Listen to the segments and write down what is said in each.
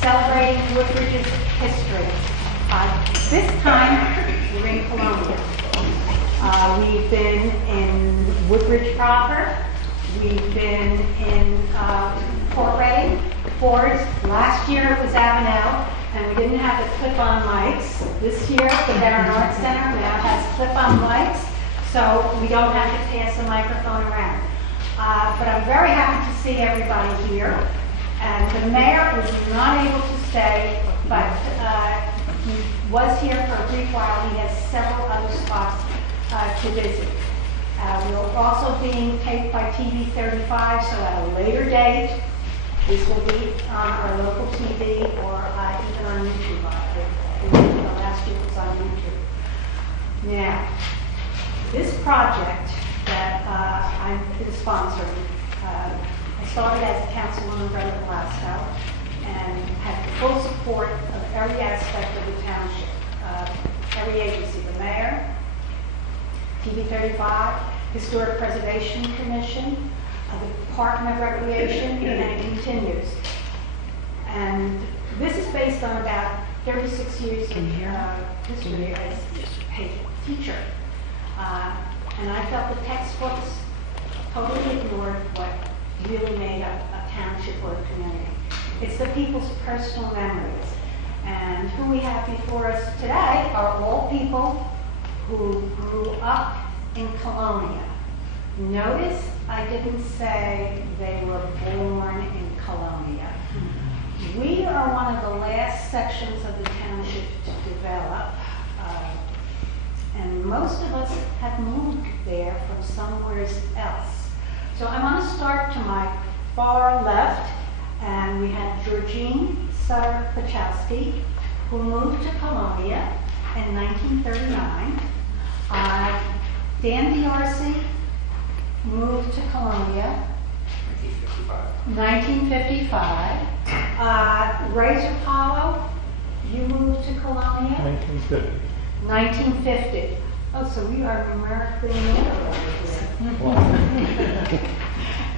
celebrating Woodbridge's history. This time, we're in Colonia. We've been in Woodbridge proper. We've been in Fort Reading, Fords. Last year it was Avenel, and we didn't have the clip-on mics. This year, the Veteran Arts Center now has clip-on mics, so we don't have to pass the microphone around. But I'm very happy to see everybody here. And the mayor was not able to stay, but he was here for a brief while. He has several other spots to visit. We're also being taped by TV 35, so at a later date, this will be on our local TV or even on YouTube. I believe the last week was on YouTube. Now, this project that I'm sponsoring, I started as a councilwoman Brenda Velasco and had the full support of every aspect of the township, every agency, the mayor, TV 35, Historic Preservation Commission, the Department of Recreation, and it continues. And this is based on about 36 years of history as a teacher. And I felt the textbooks totally ignored what really made up a township or a community. It's the people's personal memories. And who we have before us today are all people who grew up in Colonia. Notice I didn't say they were born in Colonia. We are one of the last sections of the township to develop. And most of us have moved there from somewhere else. So I want to start to my far left, and we have Georgine Sutter-Pachowski, who moved to Colonia in 1939. Dan D'Arcy moved to Colonia 1955. Razor Palo, you moved to Colonia 1950. 1950. Oh, so we are numerically near over here.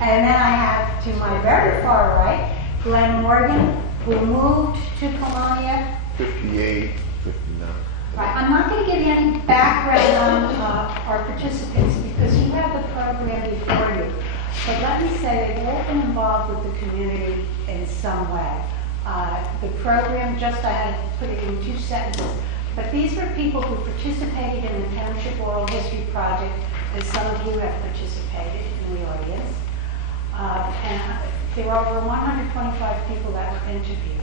And then I have to my very far right, Glenn Morgan, who moved to Colonia 58, 59. Right. I'm not going to give you any background on our participants because you have the program before you. But let me say they've all been involved with the community in some way. The program, just I had to put it in 2 sentences, but these were people who participated in the Township Oral History Project, as some of you have participated in the audience. And there were over 125 people that were interviewed.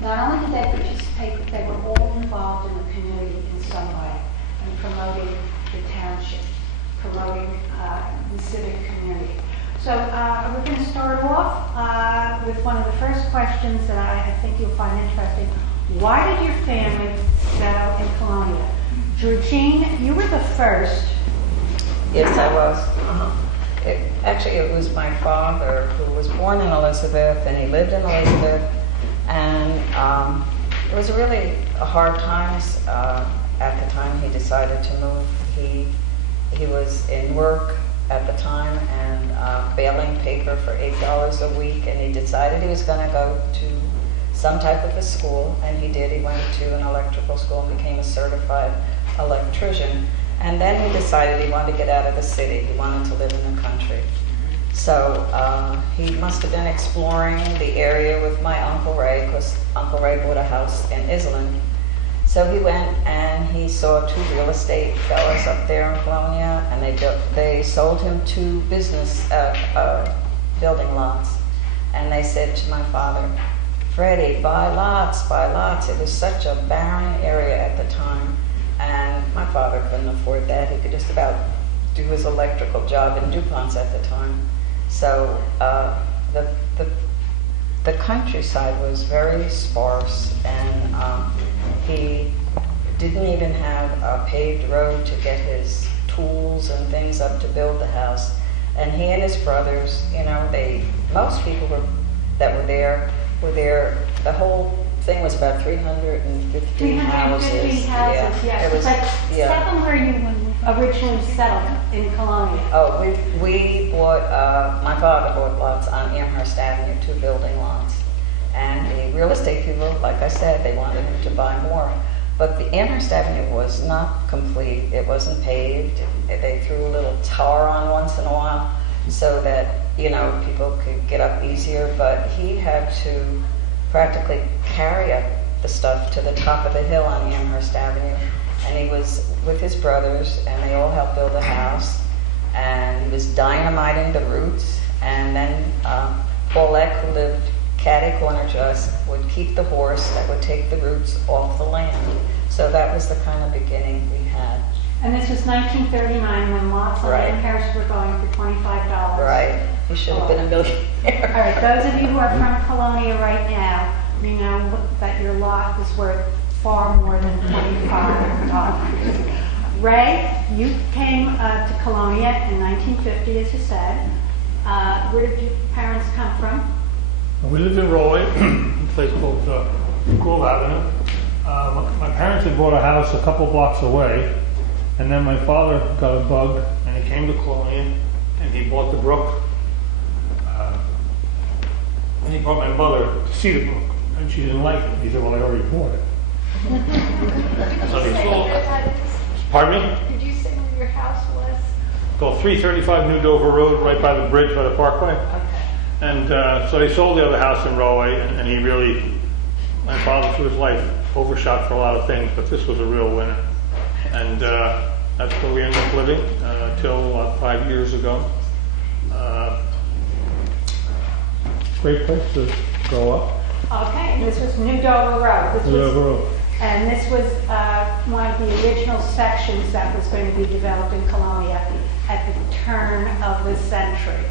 Not only did they participate, but they were all involved in the community in some way, and promoting the township, promoting the civic community. So we're going to start off with one of the first questions that I think you'll find interesting. Why did your family settle in Colonia? Georgine, you were the first. Yes, I was. Actually, it was my father who was born in Elizabeth, and he lived in Elizabeth. And it was really a hard times at the time he decided to move. He was in work at the time and baling paper for $8 a week, and he decided he was going to go to some type of a school, and he did. He went to an electrical school and became a certified electrician. And then he decided he wanted to get out of the city. He wanted to live in the country. So he must have been exploring the area with my Uncle Ray, because Uncle Ray bought a house in Island. So he went and he saw 2 real estate fellas up there in Colonia, and they sold him 2 business building lots. And they said to my father, "Freddie, buy lots, buy lots." It was such a barren area at the time, and my father couldn't afford that. He could just about do his electrical job in DuPont's at the time. So the countryside was very sparse, and he didn't even have a paved road to get his tools and things up to build the house. And he and his brothers, you know, most people that were there, the whole thing was about 350 houses. 350 houses, yes. It was, but tell them where you originally settled in Colonia. Oh, we bought, my father bought lots on Amherst Avenue, 2 building lots. And the real estate people, like I said, they wanted him to buy more. But the Amherst Avenue was not complete. It wasn't paved. They threw a little tar on once in a while so that, you know, people could get up easier. But he had to practically carry up the stuff to the top of the hill on Amherst Avenue. And he was with his brothers, and they all helped build a house. And he was dynamiting the roots. And then Paulette, who lived catty corner to us, would keep the horse that would take the roots off the land. So that was the kind of beginning we had. And this was 1939 when lots on Right. Amherst were going for $25. Right. He should have been a All millionaire. right, those of you who are from Colonia right now, you know that your lot is worth far more than $25. Ray, you came to Colonia in 1950, as you said. Where did your parents come from? We lived in Raleigh, a place called Grove Avenue. My parents had bought a house a couple blocks away, and then my father got a bug, and he came to Colonia, and he bought the brook. And he brought my mother to see the brook, and she didn't like it. He said, well, I already bought it. So he sold it. Pardon me? Did you say where your house was? Called 335 New Dover Road, right by the bridge, by the parkway. Okay. And so they sold the other house in Raleigh, and he really, my father through his life, overshot for a lot of things, but this was a real winner. And that's where we ended up living till 5 years ago. Great place to grow up. Okay, and this was New Dover Road. This New was, Dover Road. and this was one of the original sections that was going to be developed in Colonia at the turn of the century.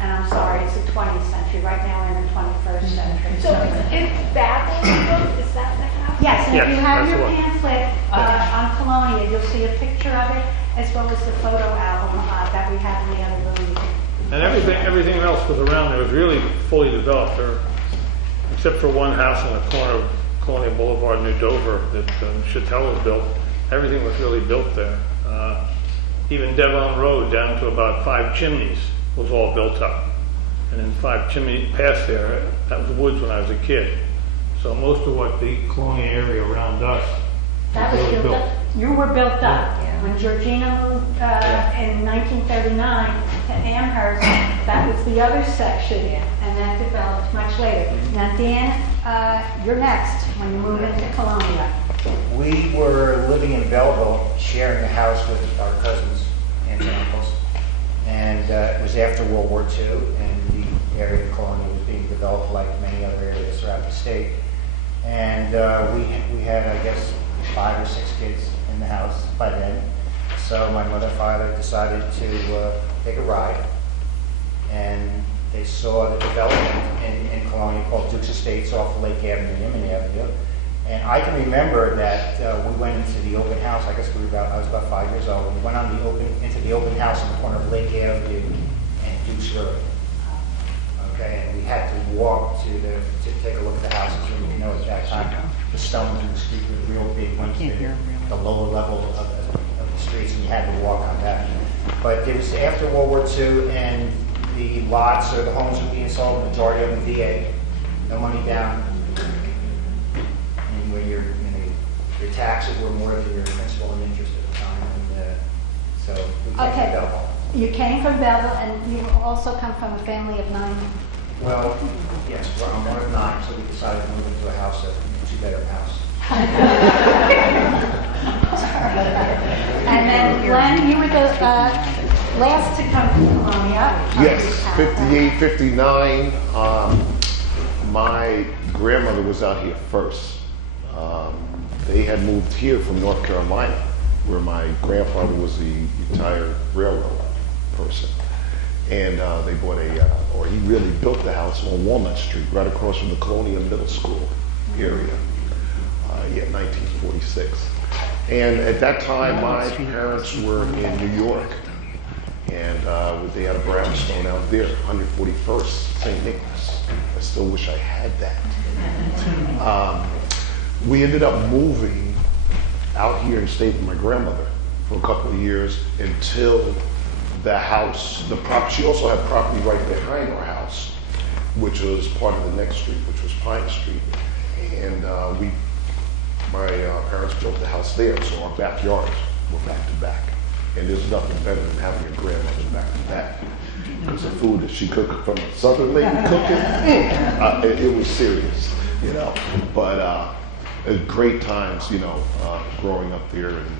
And I'm sorry, it's the 20th century. Right now we're in the 21st century. So is that what we wrote? Is that the house? Yes, and if Yes, you have that's your the one. pamphlet on Colonia, you'll see a picture of it, as well as the photo album that we have in the other room. And everything else was around there was really fully developed, except for one house on the corner of Colonia Boulevard, New Dover, that Chattel was built. Everything was really built there. Even Devon Road down to about 5 Chimneys was all built up. And then 5 Chimneys past there, that was woods when I was a kid. So most of what the Colonia area around us That was really built up. You were built up. Yeah. When Georgina moved in 1939 to Amherst, that was the other section, and that developed much later. Now, Dan, you're next when you move into Colonia. We were living in Belleville, sharing a house with our cousins, aunts and uncles. And it was after World War II, and the area of Colonia was being developed like many other areas throughout the state. And we had, I guess, 5 or 6 kids in the house by then. So my mother and father decided to take a ride. And they saw the development in Colonia called Duke's Estates off Lake Avenue and Inman Avenue. And I can remember that we went into the open house. I guess I was about 5 years old. We went into the open house on the corner of Lake Avenue and Duke's Road. Okay, and we had to walk to take a look at the houses. And you know, at that time, the stone through the street was real big, went to the lower level of the streets, and you had to walk on that. But it was after World War II, and the lots or the homes were being sold, the majority of them VA, no money down. And where your taxes were more than your principal and interest at the time, and so we came Okay. to Belleville. You came from Belleville, and you also come from a family of 9. Well, yes, well, I'm one of 9, so we decided to move into a house, a 2-bedroom house. And then, Glenn, you were the last to come to Colonia. Yes, 58, 59. My grandmother was out here first. They had moved here from North Carolina, where my grandfather was the retired railroad person. And they bought or he really built the house on Walnut Street, right across from the Colonia Middle School area. 1946. And at that time, my parents were in New York. And they had a brownstone out there, 141st, St. Nicholas. I still wish I had that. We ended up moving out here and stayed with my grandmother for a couple of years until the house, the property, she also had property right behind our house. which was part of the next street, which was Pine Street. And my parents built the house there, so our backyards were back to back. And there's nothing better than having your grandmother back to back. Because the food that she cooked from a southern lady cooking, it was serious, you know. But great times, you know, growing up there and,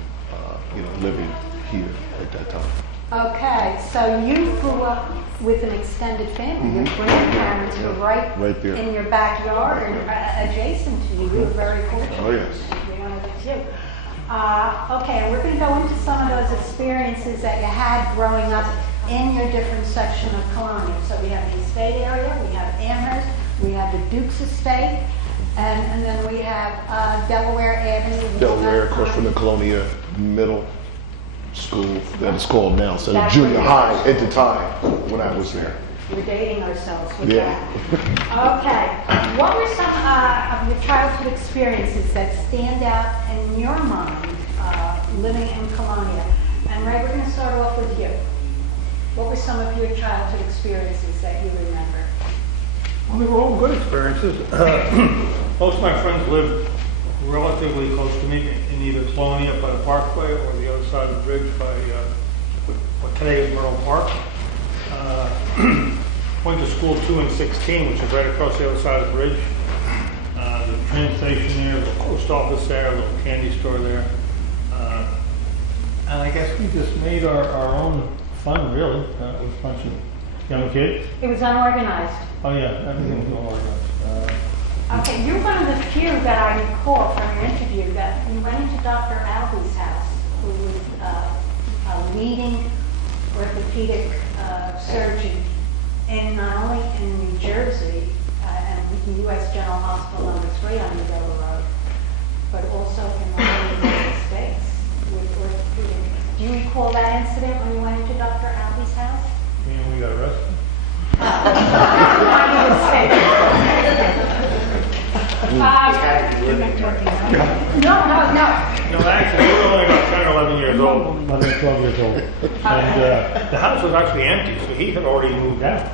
you know, living here at that time. Okay, so you grew up with an extended family. Your grandparents were right there in your backyard and adjacent to you. You were very fortunate. Oh, yes. You wanted to do. Okay, and we're going to go into some of those experiences that you had growing up in your different section of Colonia. So we have the estate area, we have Amherst, we have the Duke's estate, and then we have Delaware Avenue. Delaware, of course, from the Colonia Middle School, that is called now, instead of junior high at the time when I was there. We're dating ourselves with Yeah. that. Okay. What were some of your childhood experiences that stand out in your mind living in Colonia? And Ray, we're going to start off with you. What were some of your childhood experiences that you remember? Well, they were all good experiences. Most of my friends lived relatively close to me in either Colonia by the Parkway or the other side of the bridge by what today is Merle Park. Went to school 2 and 16, which is right across the other side of the bridge. The train station there, the post office there, a little candy store there. And I guess we just made our own fun, really, with a bunch of young kids. It was unorganized. Oh yeah, everything was organized. Okay, you're one of the few that I recall from your interview that you went into Dr. Albie's house, who was a leading orthopedic surgeon in not only in New Jersey and the U.S. General Hospital No. 3 on Medela Road, but also in the United States with orthopedic. Do you recall that incident when you went into Dr. Albie's house? You mean we got arrested? No. No, actually, we were only about 10 or 11 years old. 11, 12 years old. And the house was actually empty, so he had already moved out.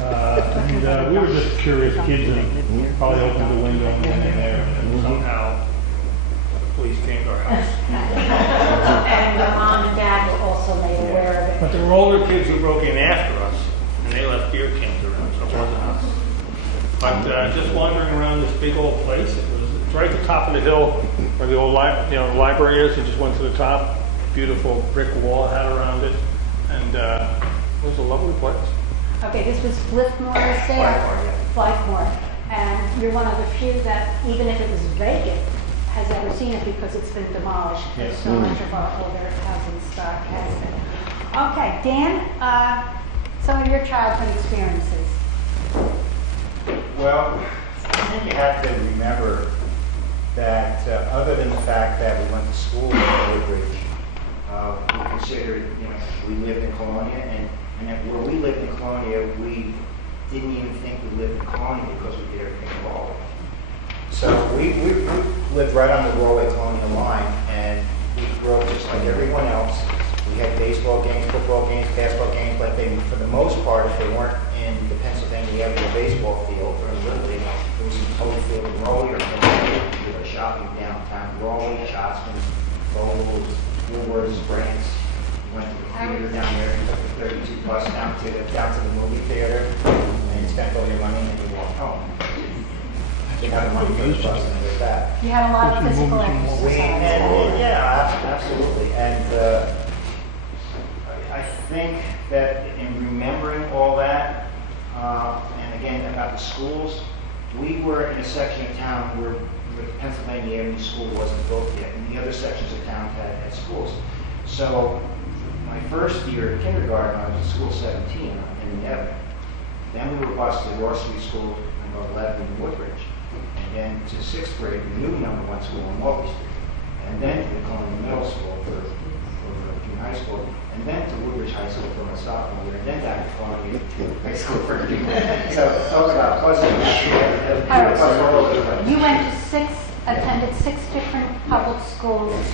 And we were just curious kids and probably opened the window and went in there, and somehow the police came to our house. And your mom and dad were also made aware of it. But there were older kids who broke in after us, and they left beer cans around, so it wasn't us. But just wandering around this big old place, it's right at the top of the hill where the old library is. You just went to the top, beautiful brick wall had around it, and it was a lovely place. Okay, this was Flipmore Estate? Flipmore, yeah. Flipmore. And you're one of the few that, even if it was vacant, has ever seen it because it's been demolished. Yes. So much of our older housing stock has been. Okay, Dan, some of your childhood experiences. Well, I think you have to remember that other than the fact that we went to school in Woodbridge, we considered, we lived in Colonia, and where we lived in Colonia, we didn't even think we lived in Colonia because we did everything in Galway. So we lived right on the Galway-Colonia line, and we grew up just like everyone else. We had baseball games, football games, basketball games, but they, for the most part, if they weren't in the Pennsylvania Avenue baseball field or in Little League, it was in Holyfield and Raleigh, or we were shopping downtown Raleigh, Shotsman's, Bowles, Woolworths, Brant's. We went to the theater down there, and took the 32 bus down to the movie theater, and you spent all your money, and then you walked home. You had the money for the bus, and it was that. You had a lot of physical exercise. Yeah, absolutely. And I think that in remembering all that, and again about the schools, we were in a section of town where the Pennsylvania Avenue School wasn't built yet, and the other sections of town had schools. So my first year of kindergarten, I was in school 17 in the Avenue. Then we were bused to York Street School in 11 in Woodbridge. And then to 6th grade, the new number 1 school in Walker Street. And then to the Colonia Middle School for junior high school. And then to Woodbridge High School for my sophomore year. And then back to Colonia High School for junior. So talk about buzzing. You went to attended 6 different public schools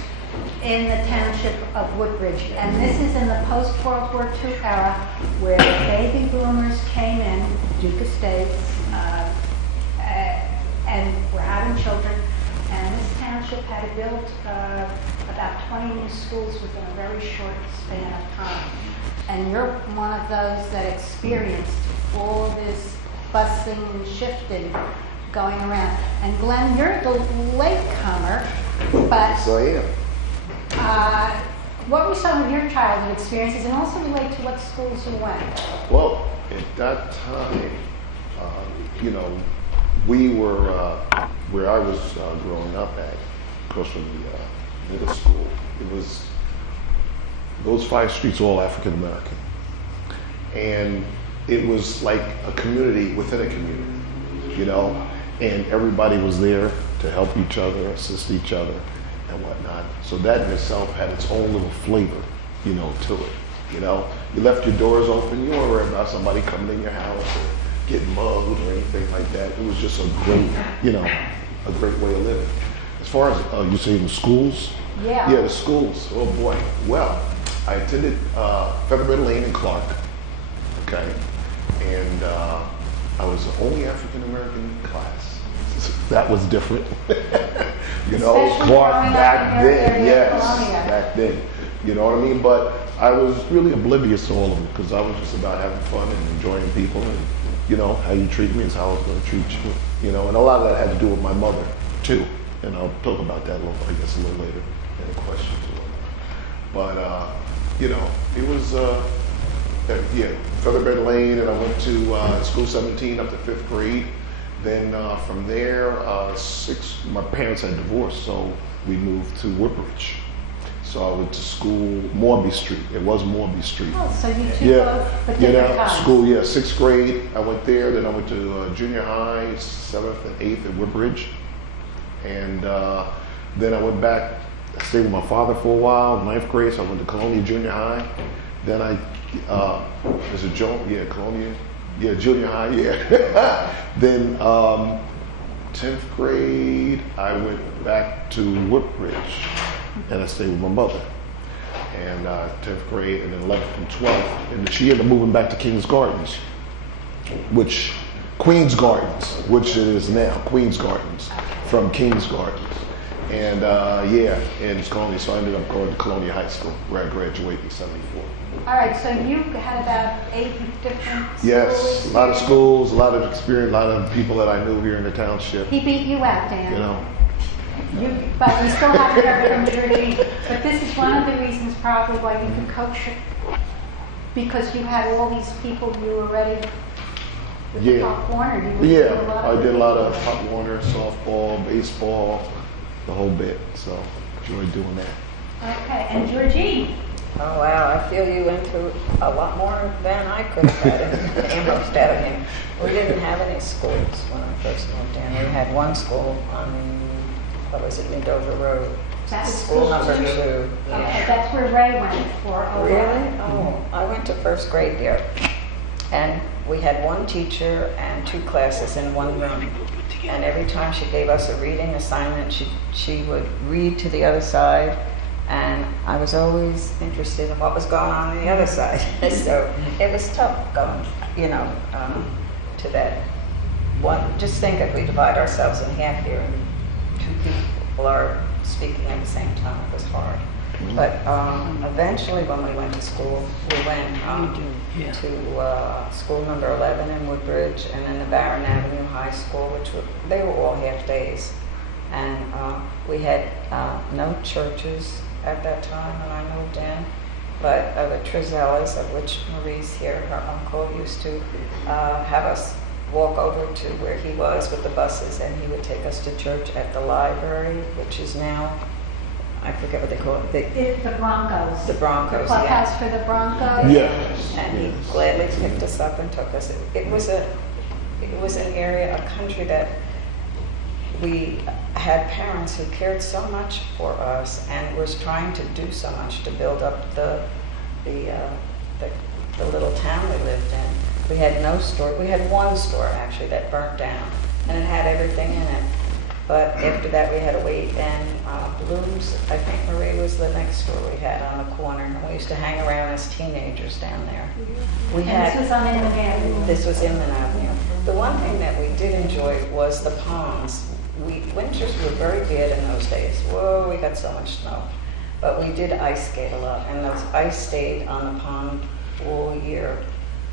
in the township of Woodbridge. And this is in the post-World War II era where baby boomers came in, Duke Estates, and were having children. And this township had built about 20 new schools within a very short span of time. And you're one of those that experienced all this busing and shifting going around. And Glenn, you're the latecomer, but So I am. what were some of your childhood experiences, and also relate to what schools you went? Well, at that time, you know, we were, where I was growing up at, across from the middle school, it was, those 5 streets were all African American. And it was like a community within a community, you know, and everybody was there to help each other, assist each other, and whatnot. So that in itself had its own little flavor, you know, to it. You know, you left your doors open, you weren't worried about somebody coming in your house or getting mugged or anything like that. It was just a great, you know, a great way of living. As far as you say the schools? Yeah. Yeah, the schools. Oh boy. Well, I attended Featherbed Lane in Clark. Okay, and I was the only African American class. That was different. You know, Especially Clark growing up back in your then, area, yes, Colonia. back then. You know what I mean? But I was really oblivious to all of it because I was just about having fun and enjoying people, and you know, how you treat me is how I was going to treat you. You know, and a lot of that had to do with my mother too, and I'll talk about that a little, I guess, a little later in the questions. But you know, it was yeah, Featherbed Lane, and I went to school 17 up to 5th grade. Then from there, my parents had divorced, so we moved to Woodbridge. So I went to school, Morby Street. It was Morby Street. Oh, so you two Yeah, both, but you different know, times. school, yeah, 6th grade, I went there. Then I went to junior high, 7th and 8th at Woodbridge. And then I went back, I stayed with my father for a while, 9th grade, so I went to Colonia Junior High. Then there's a joke, yeah, Colonia, yeah, junior high, yeah. Then 10th grade, I went back to Woodbridge, and I stayed with my mother. And 10th grade, and then 11th and 12th. And she ended up moving back to Queens Gardens, Queens Gardens, which it is now, Queens Gardens, from Kings Gardens. And yeah, in Colonia, so I ended up going to Colonia High School, where I graduated in '74. All right, so you had about 8 different schools. Yes, a lot of schools, a lot of experience, a lot of people that I knew here in the township. He beat you out, Dan. You know, But we still haven't heard from Judy. But this is one of the reasons probably why you could coach, because you had all these people you were ready with the Yeah. Pop Warner. You were yeah, doing a lot I of did a lot of things. Pop Warner, softball, baseball, the whole bit. So enjoyed doing that. Okay, and Georgie. Oh, wow, I feel you into a lot more than I could have had and most out of him. We didn't have any schools when I first moved in. We had one school on, what was it, Dover Road. That was School number 2. Okay, Yeah. that's where Ray went for a while. Really? Oh, I went to first grade there. And we had one teacher and 2 classes in one room. And every time she gave us a reading assignment, she would read to the other side. And I was always interested in what was going on the other side. So it was tough going, you know, to that one. Just think if we divide ourselves in half here and 2 people are speaking at the same time, it was hard. But eventually when we went to school, we went to school number 11 in Woodbridge, and then the Barron Avenue High School, they were all half days. And we had no churches at that time when I moved in, but the Trezellas, of which Marie's here, her uncle, used to have us walk over to where he was with the buses, and he would take us to church at the library, which is now, I forget what they call it. The Broncos. The Broncos, The clubhouse yeah. for the Broncos. Yes. And he gladly picked us up and took us. It was an area, a country that we had parents who cared so much for us and was trying to do so much to build up the little town we lived in. We had no store. We had one store actually that burnt down, and it had everything in it. But after that, we had to wait, and Blues, I think Marie was the next store we had on the corner, and we used to hang around as teenagers down there. We And this was on Inman Avenue. This was Inman Avenue. The one thing that we did enjoy was the ponds. Winters were very bad in those days. Whoa, we got so much snow. But we did ice skate a lot, and those ice stayed on the pond all year.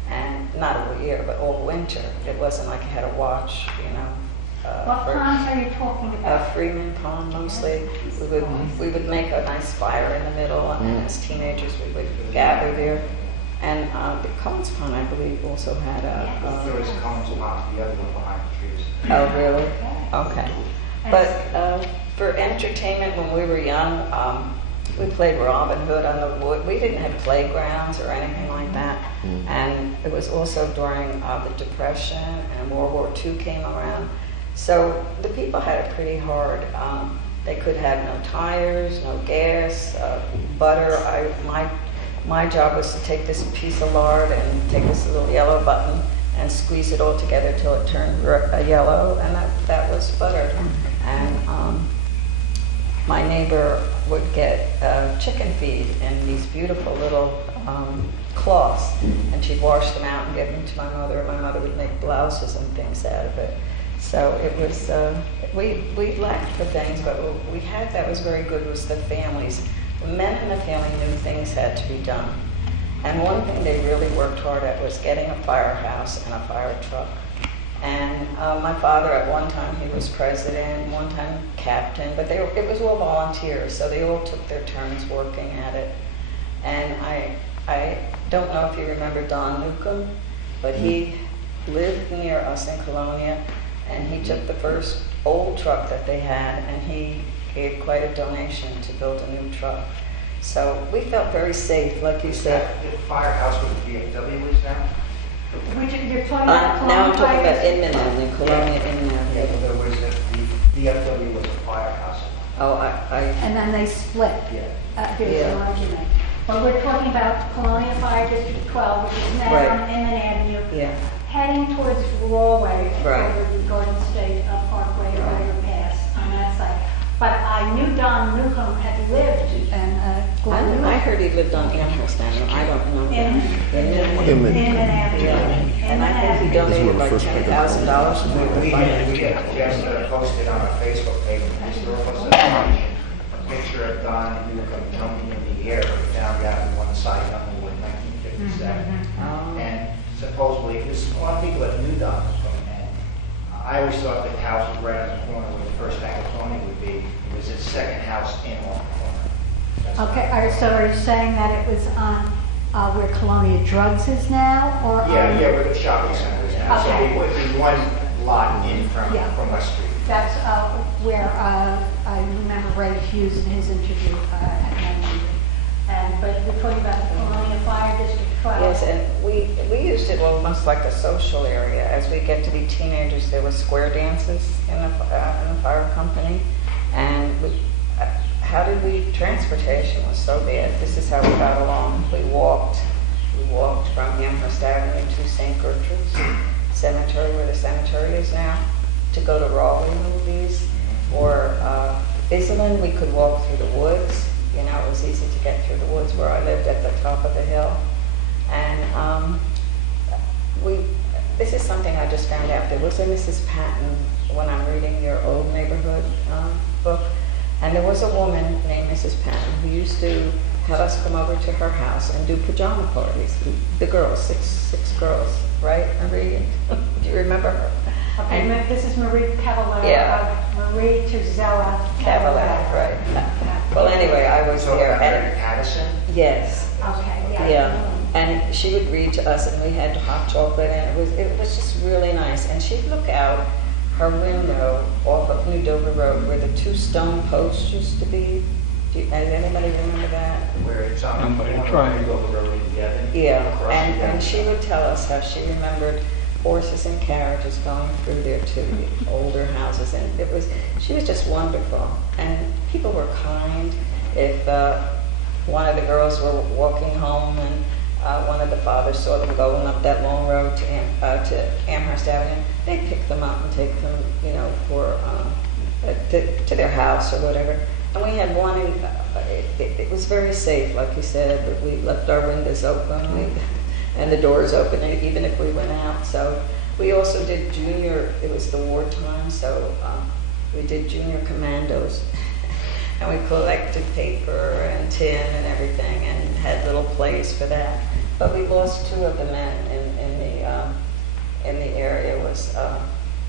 And not all year, but all winter. It wasn't like you had to watch, you know. What for- ponds are you talking about? Freeman Pond mostly. We would make a nice fire in the middle, and as teenagers we would gather there. And the Collins Pond, I believe, also had There was Colin's Pond, the other one behind the trees. Oh, really? Okay. But for entertainment, when we were young, we played Robin Hood on the wood. We didn't have playgrounds or anything like that. And it was also during the Depression, and World War II came around. So the people had it pretty hard. They could have no tires, no gas, butter. My job was to take this piece of lard and take this little yellow button and squeeze it all together till it turned yellow, and that was butter. And my neighbor would get chicken feed in these beautiful little cloths, and she'd wash them out and give them to my mother, and my mother would make blouses and things out of it. So it was, we lacked for things, but what we had that was very good was the families. The men in the family knew things had to be done. And one thing they really worked hard at was getting a firehouse and a fire truck. And my father, at one time, he was president, one time captain, but it was all volunteers, so they all took their turns working at it. And I don't know if you remember Don Newcomb, but he lived near us in Colonia, and he took the first old truck that they had, and he gave quite a donation to build a new truck. So we felt very safe, like you said. The firehouse with the VFW is now? You're talking about Now I'm Colonia talking about Fire Inman Avenue, Colonia Inman Yeah, Avenue. there was the VFW was a firehouse. Oh, And then they split. Yeah. There's Yeah. an argument. But we're talking about Colonia Fire District 12, which is now Right. on Inman Avenue, yeah, heading towards Rawway, Right. over the Garden State Parkway or overpass on that side. But I knew Don Newcomb had lived in I heard he lived on Amherst Avenue, I don't know. Inman Inman. Avenue. Yeah, and I think he Inman donated like first picked up $10,000 for the We fire. had just posted on our Facebook page, historical association, a picture of Don Newcomb jumping in the air, down one side of the wood, 1957. Oh. And supposedly, there's a lot of people that knew Don Newcomb, and I always thought that the house was right on the corner where the first bank of Colonia would be. It was his second house in on the corner. That's Okay, so are you saying that it was on where Colonia Drugs is now, or? Yeah, where the shopping center is now. So Okay. it would be one lot in from Yeah. West Street. That's where I remember Ray Hughes in his interview had mentioned it. But we're talking about the Colonia Fire District 12. Yes, and we used it almost like a social area. As we get to be teenagers, there were square dances in the fire company, and how did we? Transportation was so bad. This is how we got along. We walked from Amherst Avenue to St. Gertrude's Cemetery, where the cemetery is now, to go to Raleigh movies, or Iselin. We could walk through the woods. You know, it was easy to get through the woods where I lived at the top of the hill. And this is something I just found out. There was a Mrs. Patton when I'm reading your old neighborhood book. And there was a woman named Mrs. Patton who used to have us come over to her house and do pajama parties. The girls, six girls, right, Marie? Do you remember her? Okay, this is Marie Cavallaro. Yeah. Marie Tuzella Cavallaro, right. Well, anyway, I was So there. Mary Addison? Yes. Okay, yeah. Yeah, and she would read to us, and we had hot chocolate, and it was just really nice. And she'd look out her window off of New Dover Road, where the two stone posts used to be. Does anybody remember that? Where it's on the corner where you go the road together. Yeah, and she would tell us how she remembered horses and carriages going through there to the older houses, and she was just wonderful. And people were kind. If one of the girls were walking home and one of the fathers saw them going up that long road to Amherst Avenue, they'd pick them up and take them, you know, for to their house or whatever. And we had one, it was very safe, like you said, but we left our windows open and the doors open, even if we went out. So we also did junior, it was the wartime, so we did junior commandos. And we collected paper and tin and everything and had little plays for that. But we lost 2 of the men in the area. It was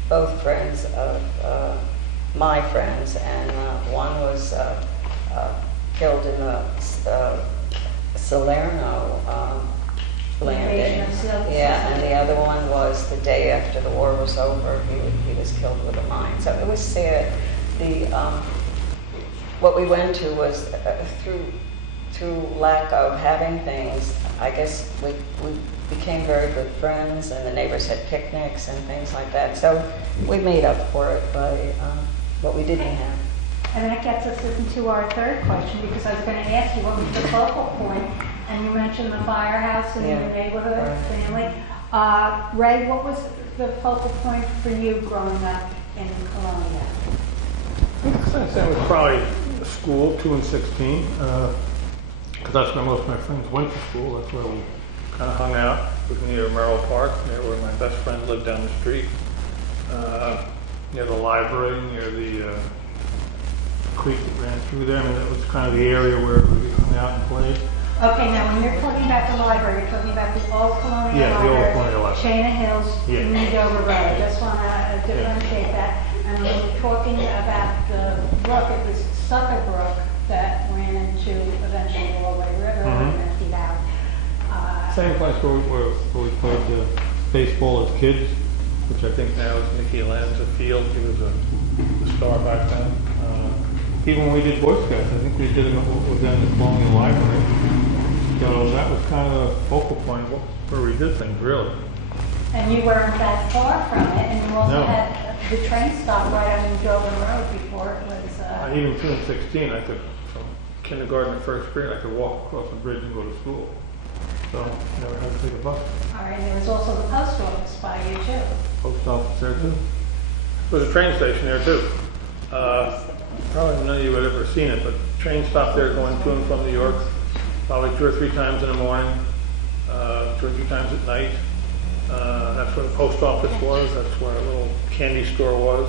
both friends of my friends, and one was killed in the Salerno landing. Yeah, and the other one was the day after the war was over. He was killed with a mine. So it was sad. What we went to was through lack of having things. I guess we became very good friends, and the neighbors had picnics and things like that. So we made up for it by what we didn't have. And that gets us into our third question, because I was going to ask you what was the focal point, and you mentioned the firehouse in your neighborhood, family. Ray, what was the focal point for you growing up in Colonia? I'd say it was probably school, 2 and 16, because that's where most of my friends went to school. That's where we kind of hung out. It was near Merrill Park, near where my best friend lived down the street, near the library, near the creek that ran through there. I mean, that was kind of the area where we hung out and played. Okay, now when you're talking about the library, you're talking about the old Colonia Yeah, the old Library, Colonia Library. Chain of Hills, Yeah. New Dover Road. I just want to differentiate that. And when we're talking about the brook, it was Sucker Brook that ran into eventually Wallway River and emptied out. Same place where we played baseball as kids, which I think now is Mickey Lanza Field. He was a star back then. Even when we did Boy Scouts, I think we did it within the Colonial Library. So that was kind of a focal point where we did things, really. And you weren't that far from it, and you also No. had the train stop right on New Dover Road before it was... Even 2 and 16, I could, from kindergarten to first grade, I could walk across the bridge and go to school. So I never had to take a bus. All right, and there was also the post office by you too. Post office there too. There was a train station there too. Probably none of you had ever seen it, but train stop there going to and from New York, probably 2 or 3 times in the morning, 2 or 3 times at night. That's where the post office was. That's where a little candy store was.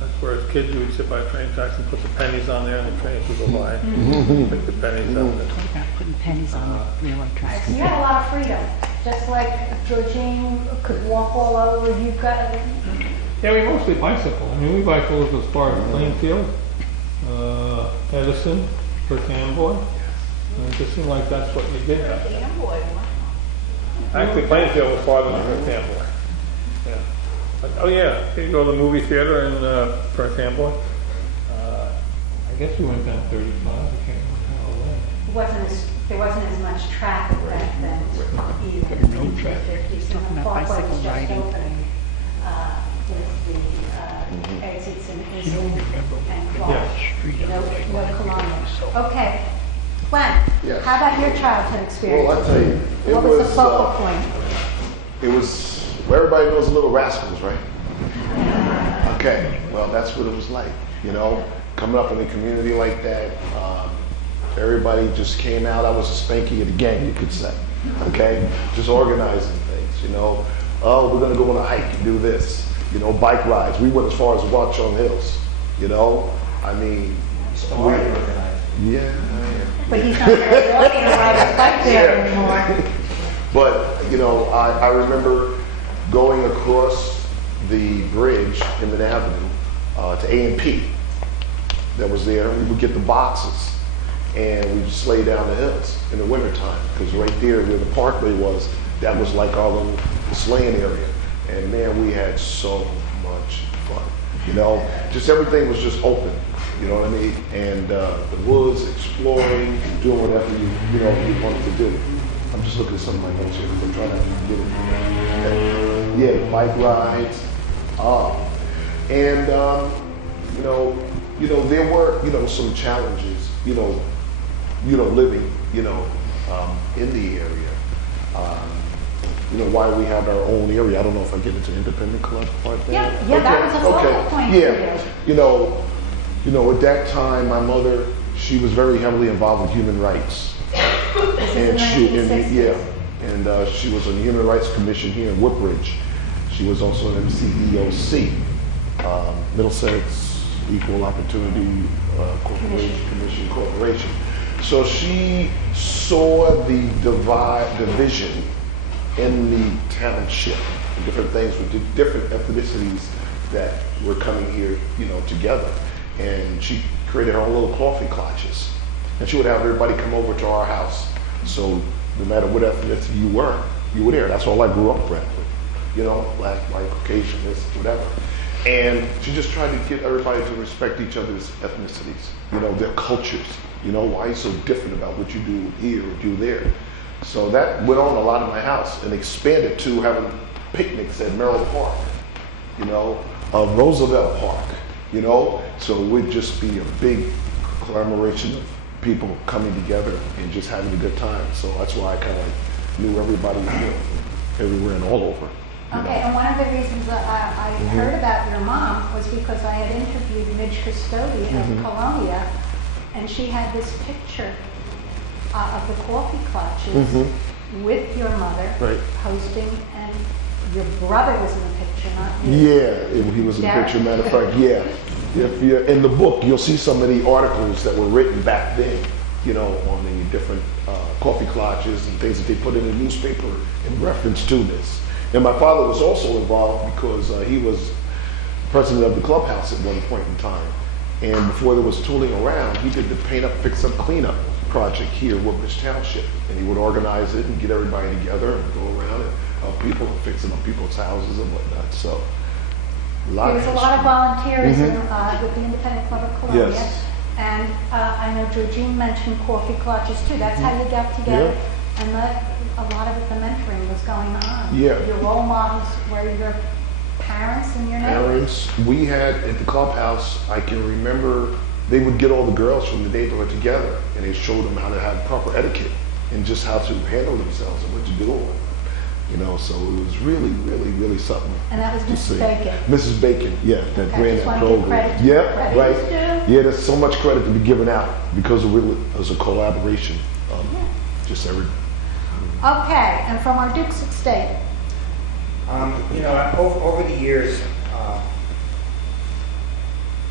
That's where as kids we would sit by train tracks and put the pennies on there, and the trains would go by. Pick the pennies up. Putting pennies on the railroad tracks. So you had a lot of freedom, just like Georgine could walk all over. You've got... Yeah, we mostly bicycle. I mean, we bicycled as far as Plainfield, Edison, Perth Amboy. And it just seemed like that's what you did. Actually, Plainfield was farther than Perth Amboy. Yeah. But, oh yeah, you go to the movie theater in Perth Amboy. I guess we went down 35. I can't remember how long. There wasn't as much traffic back then either. No traffic. The Talking about Parkway was bicycle just riding. opening with the exits in Islip and Clark. No Colonia. Okay. Glenn, Yes. how about your childhood experience? Well, I'll tell you, it What was the focal was, point? it was, well, everybody knows Little Rascals, right? Okay, well, that's what it was like, you know, coming up in a community like that. Everybody just came out. I was a Spanky of the gang, you could say, okay? Just organizing things, you know. Oh, we're gonna go on a hike and do this, you know, bike rides. We went as far as Watchung Hills, you know. I mean, yeah. But he's not really walking around the bike there Yeah. anymore. But, you know, I remember going across the bridge, Inman Avenue, to A&P that was there. We would get the boxes and we'd sleigh down the hills in the wintertime, because right there where the parkway was, that was like our little sleighing area. And man, we had so much fun. You know, just everything was just open. You know what I mean? And the woods, exploring, doing whatever you wanted to do. I'm just looking at some of my notes here because I'm trying to get it. Yeah, bike rides. And there were some challenges. Living in the area. why we have our own area. I don't know if I get into independent club part there. Yeah, that was a focal point for you. At that time, my mother, she was very heavily involved in human rights. This is in the 1960s. And she was on the Human Rights Commission here in Woodbridge. She was also an MCEOC, Middlesex Equal Opportunity Corporation. So she saw the division in the township, different things with different ethnicities that were coming here, together. And she created her own little coffee clutches. And she would have everybody come over to our house. So no matter what ethnicity you were there. That's all I grew up with. Black, white, Caucasian, this, whatever. And she just tried to get everybody to respect each other's ethnicities, their cultures. Why are you so different about what you do here or do there? So that went on a lot in my house and expanded to having picnics at Merrill Park, Roosevelt Park, So it would just be a big collaboration of people coming together and just having a good time. So that's why I kind of knew everybody, everywhere and all over. Okay, and one of the reasons that I heard about your mom was because I had interviewed Midge Custodi of Colonia, and she had this picture of the coffee clutches with your mother hosting, and your brother was in the picture, not you. Yeah, he was in the picture. Matter of fact, yeah. If you're in the book, you'll see some of the articles that were written back then, on the different coffee clutches and things that they put in the newspaper in reference to this. And my father was also involved because he was president of the clubhouse at one point in time. And before there was tooling around, he did the paint up, fix up, clean up project here in Woodbridge Township. And he would organize it and get everybody together and go around and help people and fixing up people's houses and whatnot. So there was a lot of volunteerism with the Independent Club of Colonia. Yes. And I know Georgine mentioned coffee clutches too. That's how you got together. And a lot of the mentoring was going on. Yeah. Your role models were your parents and your neighbors. We had at the clubhouse, I can remember they would get all the girls from the neighborhood together and they showed them how to have proper etiquette and just how to handle themselves and what to do. So it was really, really, really something. And that was Mrs. Bacon. Mrs. Bacon, yeah, that ran that program. Yeah, right. Yeah, there's so much credit to be given out because it was a collaboration. Just every. Okay, and from our Duke's estate. Over the years,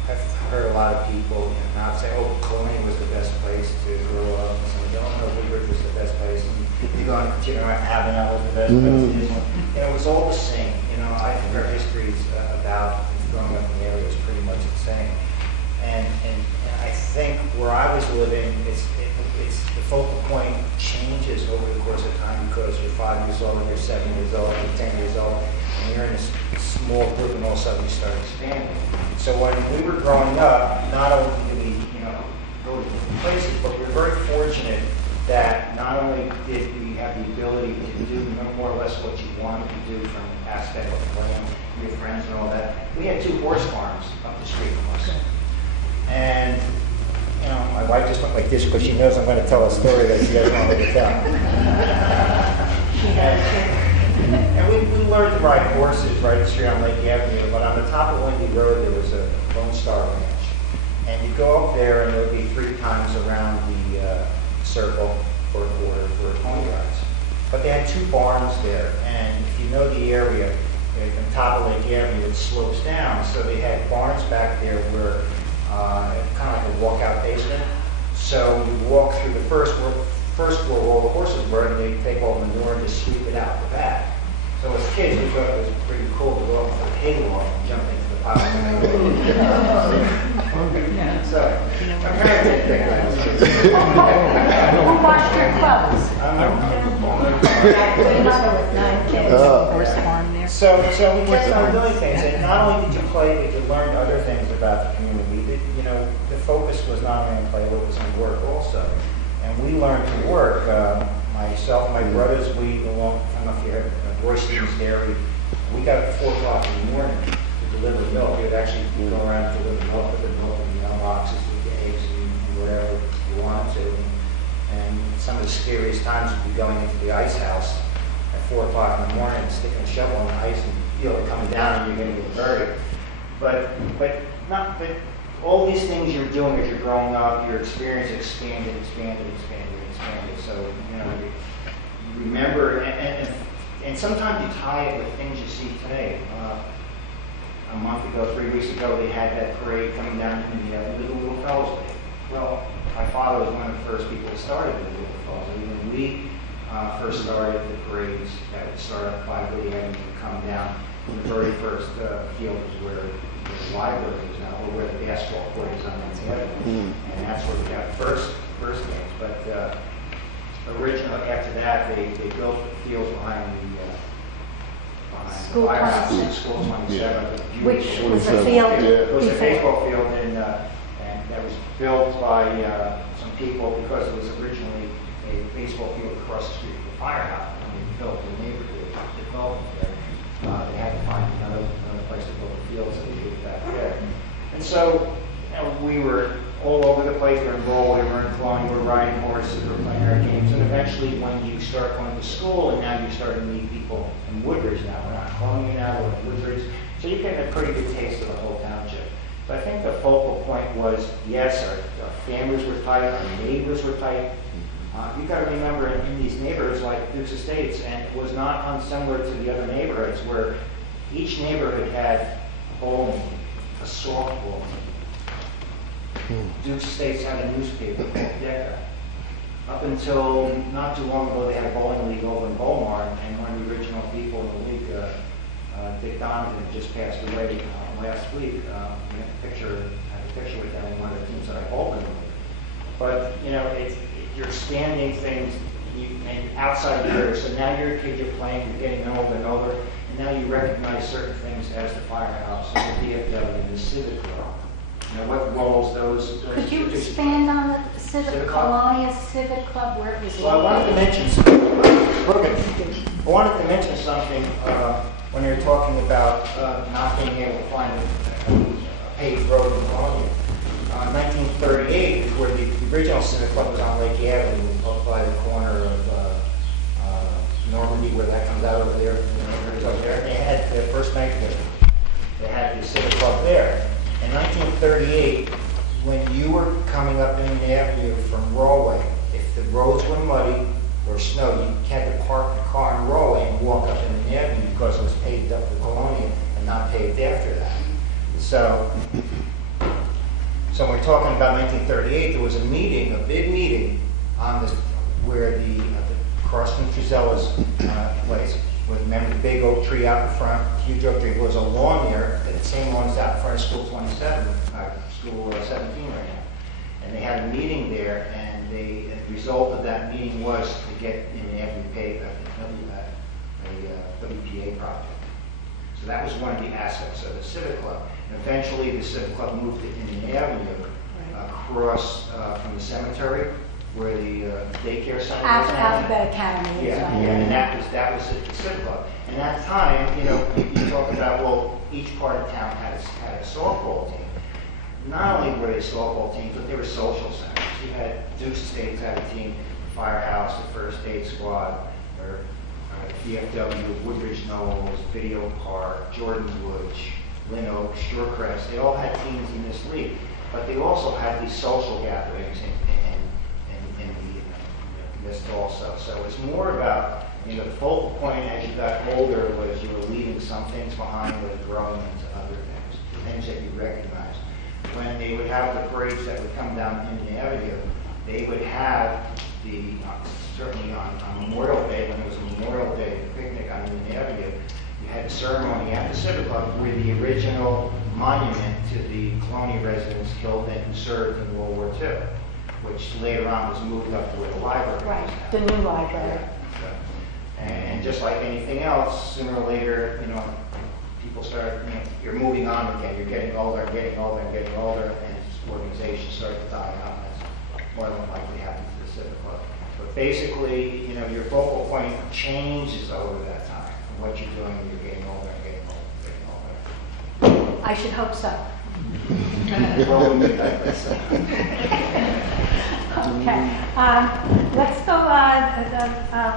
I've heard a lot of people not say, "Oh, Colonia was the best place to grow up." And some don't know Woodbridge was the best place. And you go on, Avenel was the best place. It was all the same. I think our histories about growing up in the area is pretty much the same. And I think where I was living, it's the focal point changes over the course of time because you're 5 years old, you're 7 years old, you're 10 years old, and you're in this small group, and all of a sudden you start expanding. So when we were growing up, not only did we, go to different places, but we were very fortunate that not only did we have the ability to do more or less what you wanted to do from the aspect of playing with your friends and all that, we had 2 horse farms up the street from us. And my wife just went like this because she knows I'm going to tell a story that she doesn't want me to tell. And we learned to ride horses right straight on Lake Avenue, but on the top of Windy Road there was a Lone Star Ranch. And you go up there and there would be 3 times around the circle or quarter for pony rides. But they had 2 barns there, and if you know the area, from the top of Lake Avenue, it slopes down. So they had barns back there where kind of like a walkout basement. So you walk through the first floor where all the horses were, and they take all the manure and just sweep it out the back. So as kids, we thought it was pretty cool to go up to the hay-walk and jump into the pile of manure. So, my parents didn't think that. Who washed your clothes? Your mother with 9 kids. Horse farm there. So we kept on doing things, and not only did you play, but you learned other things about the community. The focus was not only on play, but it was on work also. And we learned to work. Myself and my brothers, I don't know if you heard Royston's Dairy, we got up at 4 o'clock in the morning to deliver milk. We would actually go around and deliver milk with the milk in boxes with the eggs and whatever you wanted to. And some of the scariest times would be going into the ice house at 4 o'clock in the morning, sticking a shovel in the ice and feel it coming down and you're going to get dirty. But all these things you're doing as you're growing up, your experience expanded. So, you know, you remember, and sometimes you tie it with things you see today. A month ago, 3 weeks ago, they had that parade coming down in the Little Fellows Day. Well, my father was one of the first people that started the Little Fellows Day. When we first started the parades, that would start up by Woody Avenue and come down. And the very first field is where the library is now, or where the basketball court is on that avenue. And that's where we got the first games. But originally, after that, they built fields behind the School firehouse, 27. School 27. Which was a 27, field yeah. It was a before. baseball field, and that was built by some people because it was originally a baseball field across the street from the firehouse. When they built the neighborhood development there, they had to find another place to build the field, so they did that there. And so we were all over the place. We were in Stroll, we were in Colonia, we were riding horses, we were playing our games, and eventually when you start going to school, and now you start to meet people in Woodbridge now, we're not in Colonia now, we're in Woodbridge, so you get a pretty good taste of the whole township. But I think the focal point was, yes, our families were tight, our neighbors were tight. You got to remember in these neighborhoods like Duke's Estates, and it was not unsimilar to the other neighborhoods where each neighborhood had a bowling, a softball. Duke's Estates had a newspaper called Decca. Up until not too long ago, they had a bowling league over in Beaumont, and one of the original people in the league, Dick Donovan, just passed away last week. We had a picture with them in one of the teams that I bowled in. But you know, you're expanding things and outside the area. So now you're a kid, you're playing, you're getting older and older, and now you recognize certain things as the firehouse, and the DFW, and the Civic Club. You know, what roles those Could you institutions- expand on the Civic Club? Colonia Civic Club, where it was Well, I wanted to located? mention something. I wanted to mention something when they were talking about not being able to find a paved road in Colonia. 1938, where the original Civic Club was on Lake Avenue, up by the corner of Normandy, where that comes out over there. They had their first night there. They had the Civic Club there. In 1938, when you were coming up in the avenue from Rawway, if the roads were muddy or snow, you had to park the car in Rawway and walk up in the avenue because it was paved up for Colonia and not paved after that. So when we're talking about 1938, there was a meeting, a big meeting, on this where the across from Trizella's place. Remember the big oak tree out in front, huge oak tree. There was a lawn there, the same one that's out in front of School 27, School 17 right now. And they had a meeting there, and the result of that meeting was to get in the avenue paved, a WPA project. So that was one of the aspects of the Civic Club. And eventually the Civic Club moved to Indian Avenue across from the cemetery where the daycare center was. Alphabet Academy. Yeah, and that was the Civic Club. And that time, you know, you talk about, well, each part of town had a softball team. Not only were they softball teams, but they were social centers. You had Duke's Estates had a team, Firehouse, the First Aid Squad, or DFW, Woodbridge Knolls, Video Park, Jordan Woods, Lynn Oak, Shorecrest. They all had teams in this league, but they also had these social gatherings in the list also. So it's more about, you know, the focal point as you got older was you were leaving some things behind with growing into other things that you recognize. When they would have the parades that would come down Indian Avenue, they would have the, certainly on Memorial Day, when it was a Memorial Day picnic on Indian Avenue, you had a ceremony at the Civic Club where the original monument to the Colonia residents killed and who served in World War II, which later on was moved up to where the library is Right, now. the new library. Yeah, so, and just like anything else, sooner or later, you know, people start, you know, you're moving on again, you're getting older, and getting older, and organizations start to die out, and that's more than likely happens to the Civic Club. But basically, you know, your focal point changes over that time, from what you're doing when you're getting older and getting older. I should hope so. Well, we need that, let's say. Okay, let's go, the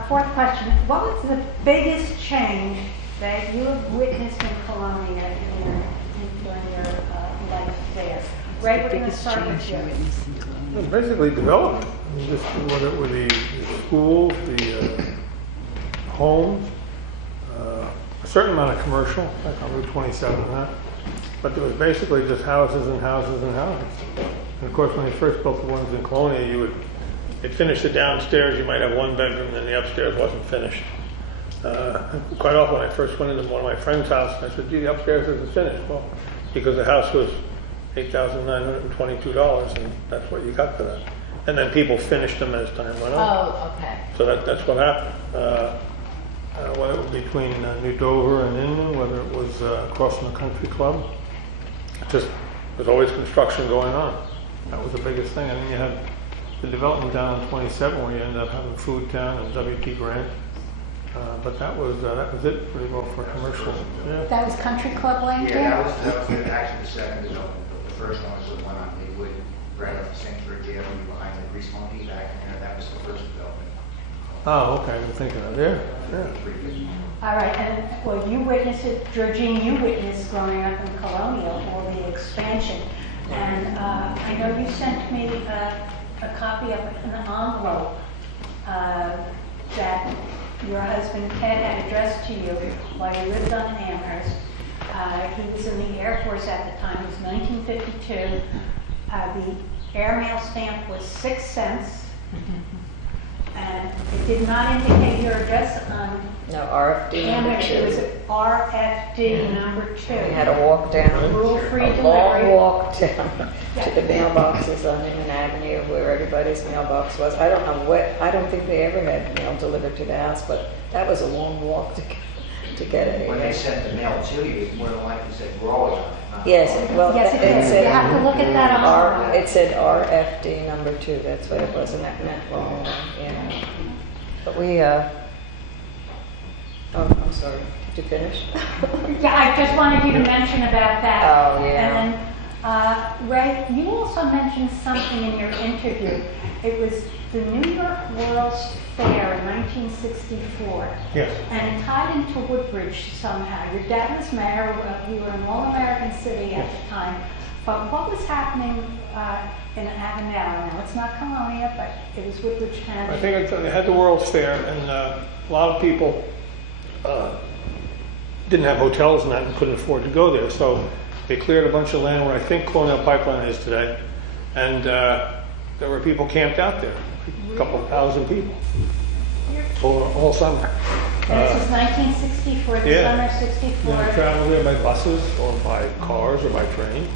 fourth question. What was the biggest change that you have witnessed in Colonia during your life there? Ray, we're going to start with you. It was basically development. Just whether it were the schools, the homes, a certain amount of commercial, like on Route 27 and that. But there was basically just houses and houses and houses. And of course, when they first built the ones in Colonia, they'd finish the downstairs, you might have one bedroom, and the upstairs wasn't finished. Quite often when I first went into one of my friend's house, I said, gee, the upstairs isn't finished. Well, because the house was $8,922, and that's what you got for that. And then people finished them as time went on. Oh, okay. So that's what happened. Whether it was between New Dover and Inman, whether it was across from the country club, just there's always construction going on. That was the biggest thing. I mean, you had the development down on 27 where you ended up having Food Town and W.P. Grant. But that was it pretty well for commercial. Yeah. That was Country Club Lane, Yeah, too? that was actually the second development. The first one was the one on Maywood, right off the Sanctuary Jail, behind the Grease Monkey back there. That was the first development. Oh, okay. I'm thinking of it. Yeah. All right, and well, you witnessed it, Georgine, you witnessed growing up in Colonia, all the expansion. And I know you sent me a copy of an envelope that your husband Ted had addressed to you while you lived on Amherst. He was in the Air Force at the time. It was 1952. The airmail stamp was 6 cents. And it did not indicate your address on No, RFD number Amherst. It was 2. RFD number 2. We had to walk down, Rule-free a long delivery. walk down to the mailboxes on Inman Avenue where everybody's mailbox was. I don't know I don't think they ever had mail delivered to the house, but that was a long walk to get it. When they sent the mail to you, it more than likely said Roy on it. Yes, well, Yes, it did. said You have to look at that on. It said RFD number 2, that's what it was, and that meant long, yeah. But we, oh, I'm sorry, did you finish? Yeah, I just wanted you to mention about that. Oh, yeah. And then, Ray, you also mentioned something in your interview. It was the New York World's Fair in 1964. Yes. And it tied into Woodbridge somehow. Your dad was mayor, we were in All-American City at the time. But what was happening in Avenel? Now, it's not Colonia, but it was Woodbridge Town. I think they had the World's Fair, and a lot of people didn't have hotels and that and couldn't afford to go there. So they cleared a bunch of land where I think Colonial Pipeline is today. And there were people camped out there, a couple of thousand people, all summer. And this was 1964, the Yeah. summer of 64. You traveled there by buses or by cars or by train.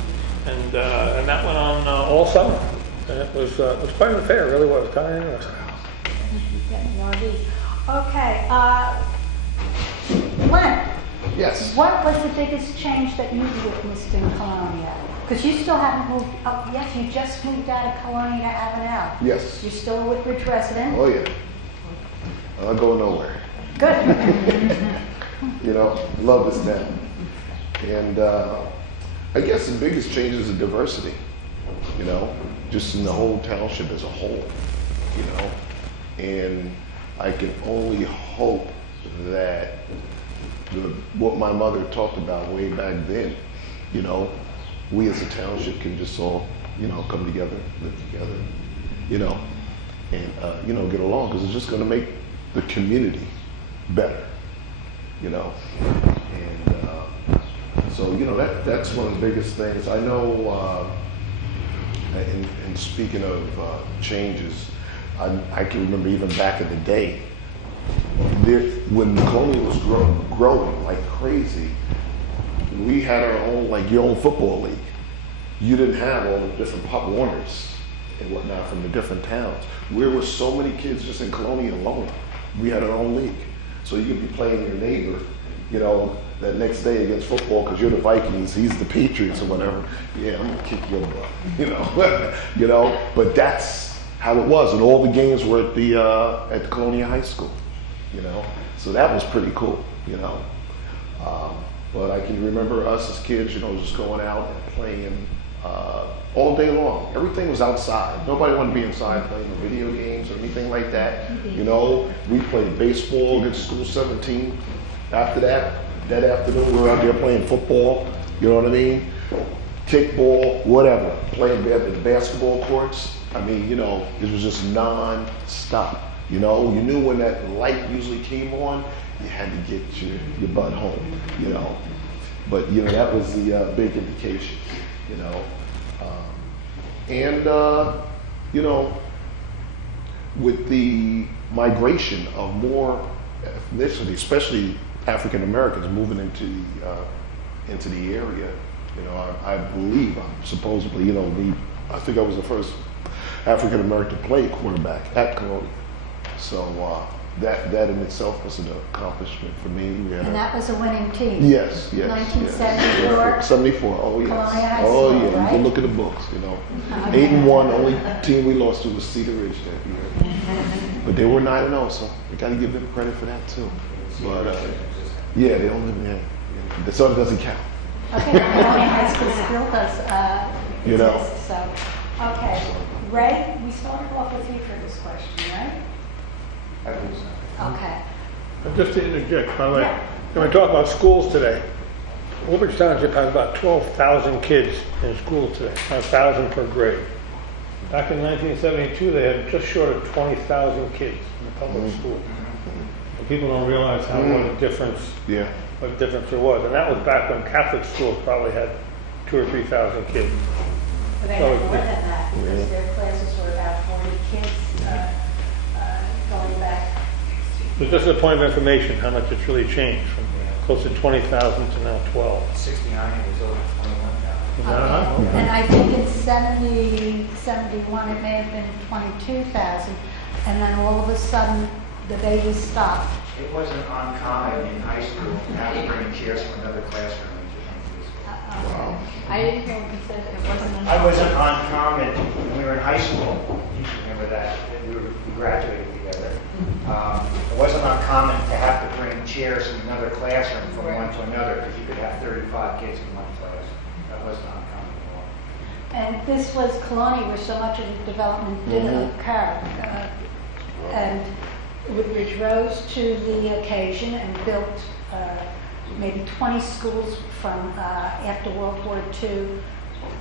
And that went on all summer. And it was quite an affair, it really was, kind of interesting. Okay, Len, Yes. what was the biggest change that you witnessed in Colonia? Because you still haven't moved, oh, yes, you just moved out of Colonia to Avenel. Yes. You're still a Woodbridge resident? Oh, yeah. I'll go nowhere. Good. You know, love this town. And I guess the biggest change is the diversity, you know, just in the whole township as a whole, you know. And I can only hope that what my mother talked about way back then, you know, we as a township can just all, you know, come together, live together, you know, and, you know, get along, because it's just going to make the community better, you know. And so, you know, that's one of the biggest things. I know, and speaking of changes, I can remember even back in the day, when Colonia was growing like crazy, we had our own, like your own football league. You didn't have all the different Pop Warners and whatnot from the different towns. There were so many kids just in Colonia alone. We had our own league. So you could be playing your neighbor, you know, that next day against football because you're the Vikings, he's the Patriots or whatever. Yeah, I'm gonna kick your butt, you know. You know, but that's how it was. And all the games were at the Colonia High School, you know. So that was pretty cool, you know. But I can remember us as kids, you know, just going out and playing all day long. Everything was outside. Nobody wanted to be inside playing video games or anything like that. You know, we played baseball against School 17. After that afternoon, we were out there playing football. You know what I mean? Kickball, whatever. Playing at the basketball courts. I mean, you know, it was just non-stop. You know, you knew when that light usually came on, you had to get your butt home, you know. But, you know, that was the big indication, you know. You know, with the migration of more ethnicity, especially African Americans moving into the area, you know, I believe, supposedly, you know, I think I was the first African American to play quarterback at Colonia. So that in itself was an accomplishment for me. And that was a winning team? Yes. 1974? Yes. 74, oh yes. Colonia High Oh School, yeah, you right? can look at the books, you know. 8-1, only team we lost to was Cedar Ridge that year. But they were 9-0, so we got to give them credit for that too. But yeah, they only, yeah. So it doesn't count. Okay, Colonia High School still does You know. exist, so. Okay, Ray, we started off with you for this question, right? I believe so. Okay. Just to interject, by the way, Yeah. when we talk about schools today, Woodbridge Township has about 12,000 kids in school today, 1,000 per grade. Back in 1972, they had just short of 20,000 kids in the public school. And people don't realize what a difference, Yeah. what a difference there was. And that was back when Catholic schools probably had 2,000 or 3,000 kids. But they had more than that, because their classes were about 40 kids going back. But just a point of information, how much it's really changed from close to 20,000 to now 12. 69, it was over 21,000. Okay. And I think in 70, 71, it may have been 22,000. And then all of a sudden, the baby stopped. It wasn't uncommon in high school to have to bring chairs from another classroom into the school. Wow. I didn't hear what you said, it wasn't. I wasn't uncommon when we were in high school. You should remember that. We graduated together. It wasn't uncommon to have to bring chairs from another classroom from one to another because you could have 35 kids in one class. That wasn't uncommon at all. And this was Colonia, where so much of the development did occur. And Woodbridge rose to the occasion and built maybe 20 schools from after World War II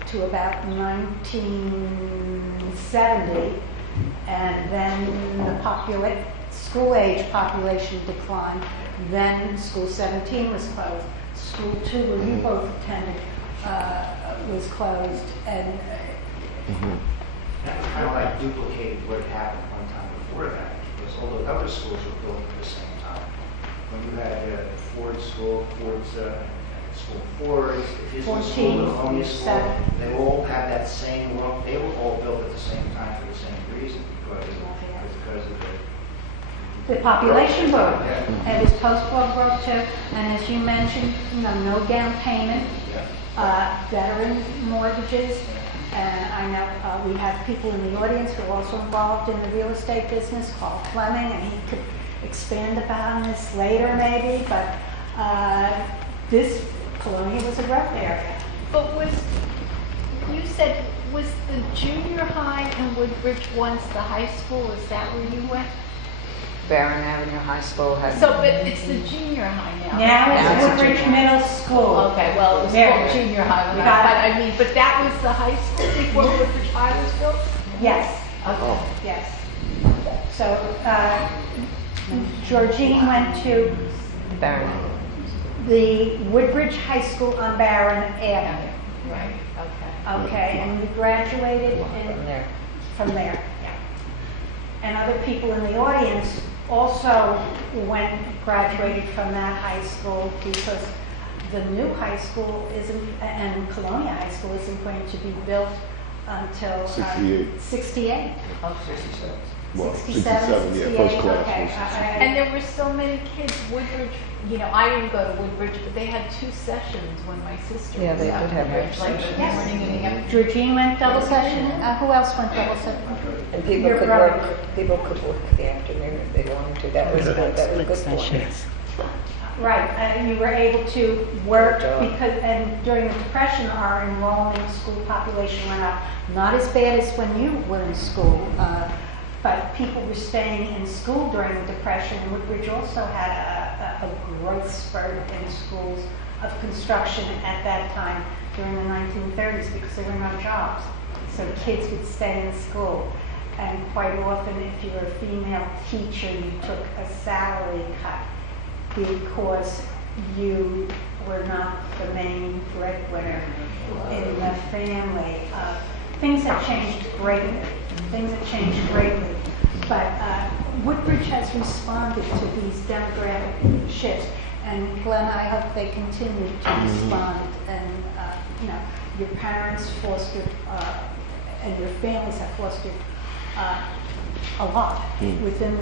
to about 1970. And then the school-age population declined. Then School 17 was closed. School 2, where you both attended, was closed. And That kind of like duplicated what happened one time before that, because all those other schools were built at the same time. When you had Ford School, School Ford's, the Disney School, the Colonia School, they all had that same look. They were all built at the same time for the same reason, because of the population growth. Yeah. And it was post-war growth too. And as you mentioned, no down payment, veteran mortgages. And I know we have people in the audience who are also involved in the real estate business, Carl Fleming, and he could expand upon this later maybe, but this Colonia was a growth area. But you said, was the junior high in Woodbridge once the high school? Is that where you went? Barron Avenue High School has. So, but it's the junior high now. Now Now it's it's a Woodbridge junior Middle School. Okay, well, it was There. called junior high when You I, got but it. I mean, but that was the high school before Woodbridge High was built? Yes, Oh. yes. So Georgine went to Barron. the Woodbridge High School on Barron Avenue. Right, okay. Okay, and we graduated From there. from there. And other people in the audience also graduated from that high school, because the new high school and Colonia High School isn't going to be built until 68. 68. Oh, 67. Well, 67, 67, yeah, first 68, class. okay. was- And there were so many kids, Woodbridge, you know, I didn't go to Woodbridge, but they had 2 sessions when my sister Yeah, was they at did have Woodbridge, like in the Yes. morning and the afternoon. Georgine went double session. Who else went double session? And people Your could brother. work. People could work the afternoon if they wanted to. That was good. That was a good point. Sessions. Right, you were able to work Good job. because, and during the Depression, our enrollment in school population went up. Not as bad as when you were in school, but people were staying in school during the Depression. Woodbridge also had a growth spurt in schools of construction at that time during the 1930s because there were no jobs. So kids would stay in school. And quite often, if you were a female teacher, you took a salary cut because you were not the main breadwinner in the family. Things have changed greatly. Things have changed greatly. But Woodbridge has responded to these demographic shifts. And Glenn, I hope they continue to respond. And, you know, your parents fostered, and your families have fostered a lot within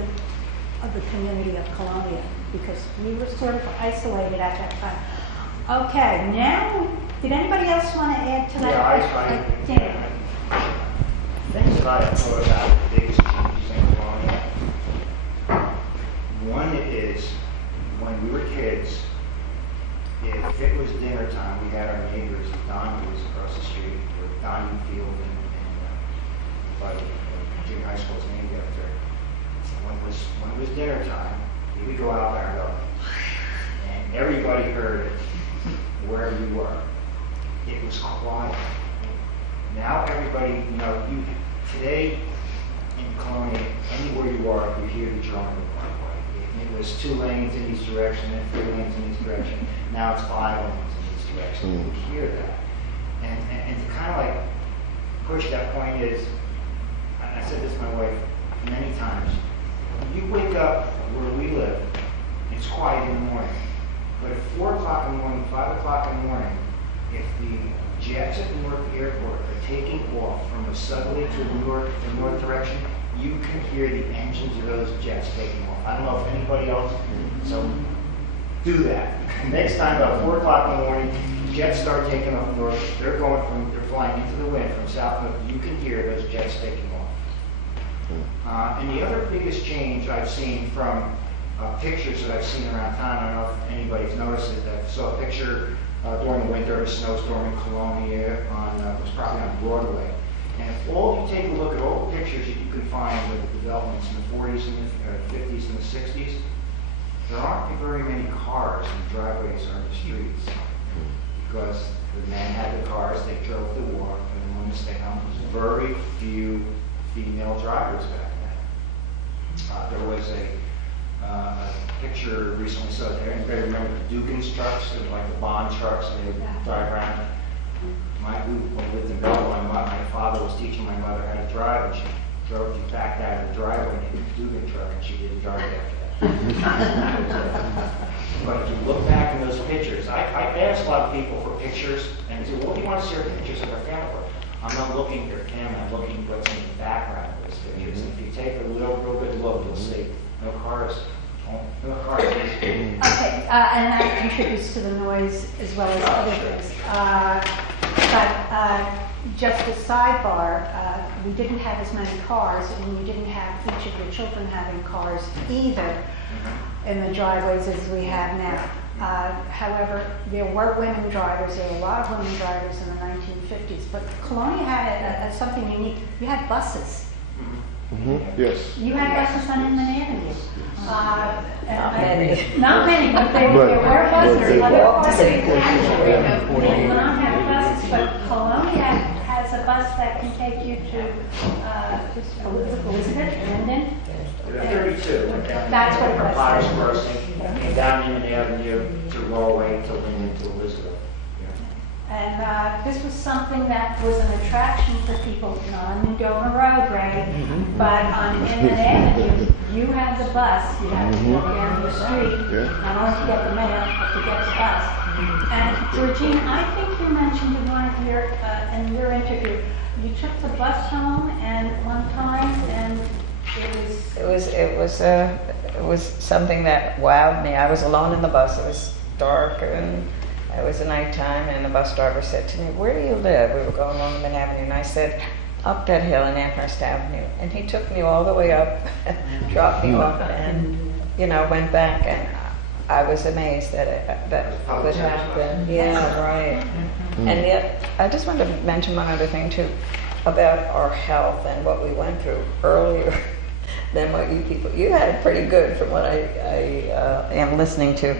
the community of Colonia, because we were sort of isolated at that time. Okay, now, did anybody else want to add to that? Yeah, Dan. Things that I thought about the biggest changes in Colonia. One is, when we were kids, if it was dinner time, we had our neighbors, Don, who was across the street, or Don Field, and junior high school's named after. When it was dinner time, we would go out there and go, and everybody heard it wherever you were. It was quiet. Now everybody, you know, today in Colonia, anywhere you are, you hear the drum in the parkway. It was 2 lanes in each direction and 3 lanes in each direction. Now it's 5 lanes in each direction. You hear that. And to kind of like push that point is, I said this to my wife many times, you wake up where we live, it's quiet in the morning. But at 4 o'clock in the morning, 5 o'clock in the morning, if the jets at Newark Airport are taking off from the southerly to the north direction, you can hear the engines of those jets taking off. I don't know if anybody else, so do that. Next time about 4 o'clock in the morning, jets start taking off north, they're flying into the wind from south north, you can hear those jets taking off. And the other biggest change I've seen from pictures that I've seen around town, I don't know if anybody's noticed it, I saw a picture during the winter of a snowstorm in Colonia, it was probably on Broadway. And if you take a look at all the pictures that you can find with the developments in the 40s and the 50s and the 60s, there aren't very many cars in the driveways or in the streets. Because the men had the cars, they drove to work, and when they stayed home, there was very few female drivers back then. There was a picture recently saw there, and everybody remember the Dugan's trucks, like the Bond trucks, and they would drive around. When we lived in Belleville, my father was teaching my mother how to drive, and she drove you back out of the driveway in the Dugan truck, and she didn't drive after that. But if you look back in those pictures, I asked a lot of people for pictures, and they said, well, what do you want to see our pictures of our family for? I'm not looking at their family, I'm looking at what's in the background of those pictures. If you take a real good look, you'll see no cars. No cars. Okay, and that contributes to the noise as well as other things. But just a sidebar, we didn't have as many cars, and we didn't have each of the children having cars either in the driveways as we have now. However, there were women drivers, there were a lot of women drivers in the 1950s, but Colonia had something unique. You had buses. Yes. You had buses on Inman Avenue. Not many. Not many, but there were buses. Other parts of the country did not have buses, but Colonia has a bus that can take you to Elizabeth, Linden. 32 went down That's what it from was. Potter's Crossing, and down Inman Avenue to Rollway to Linden to Elizabeth. And this was something that was an attraction for people, not on Dover Road, Ray, but on Inman Avenue. You had the bus, you had to walk down the street, not only to get the mail, but to get the bus. And Georgine, I think you mentioned in one of in your interview, you took the bus home and one time, and It was something that wowed me. I was alone in the bus. It was dark and it was nighttime, and the bus driver said to me, "Where do you live?" We were going along Main Avenue, and I said, "Up that hill in Amherst Avenue." And he took me all the way up, dropped me off, and went back. And I was amazed that that would happen. Yeah, right. And yet, I just wanted to mention one other thing too, about our health and what we went through earlier than what you people, you had it pretty good from what I am listening to.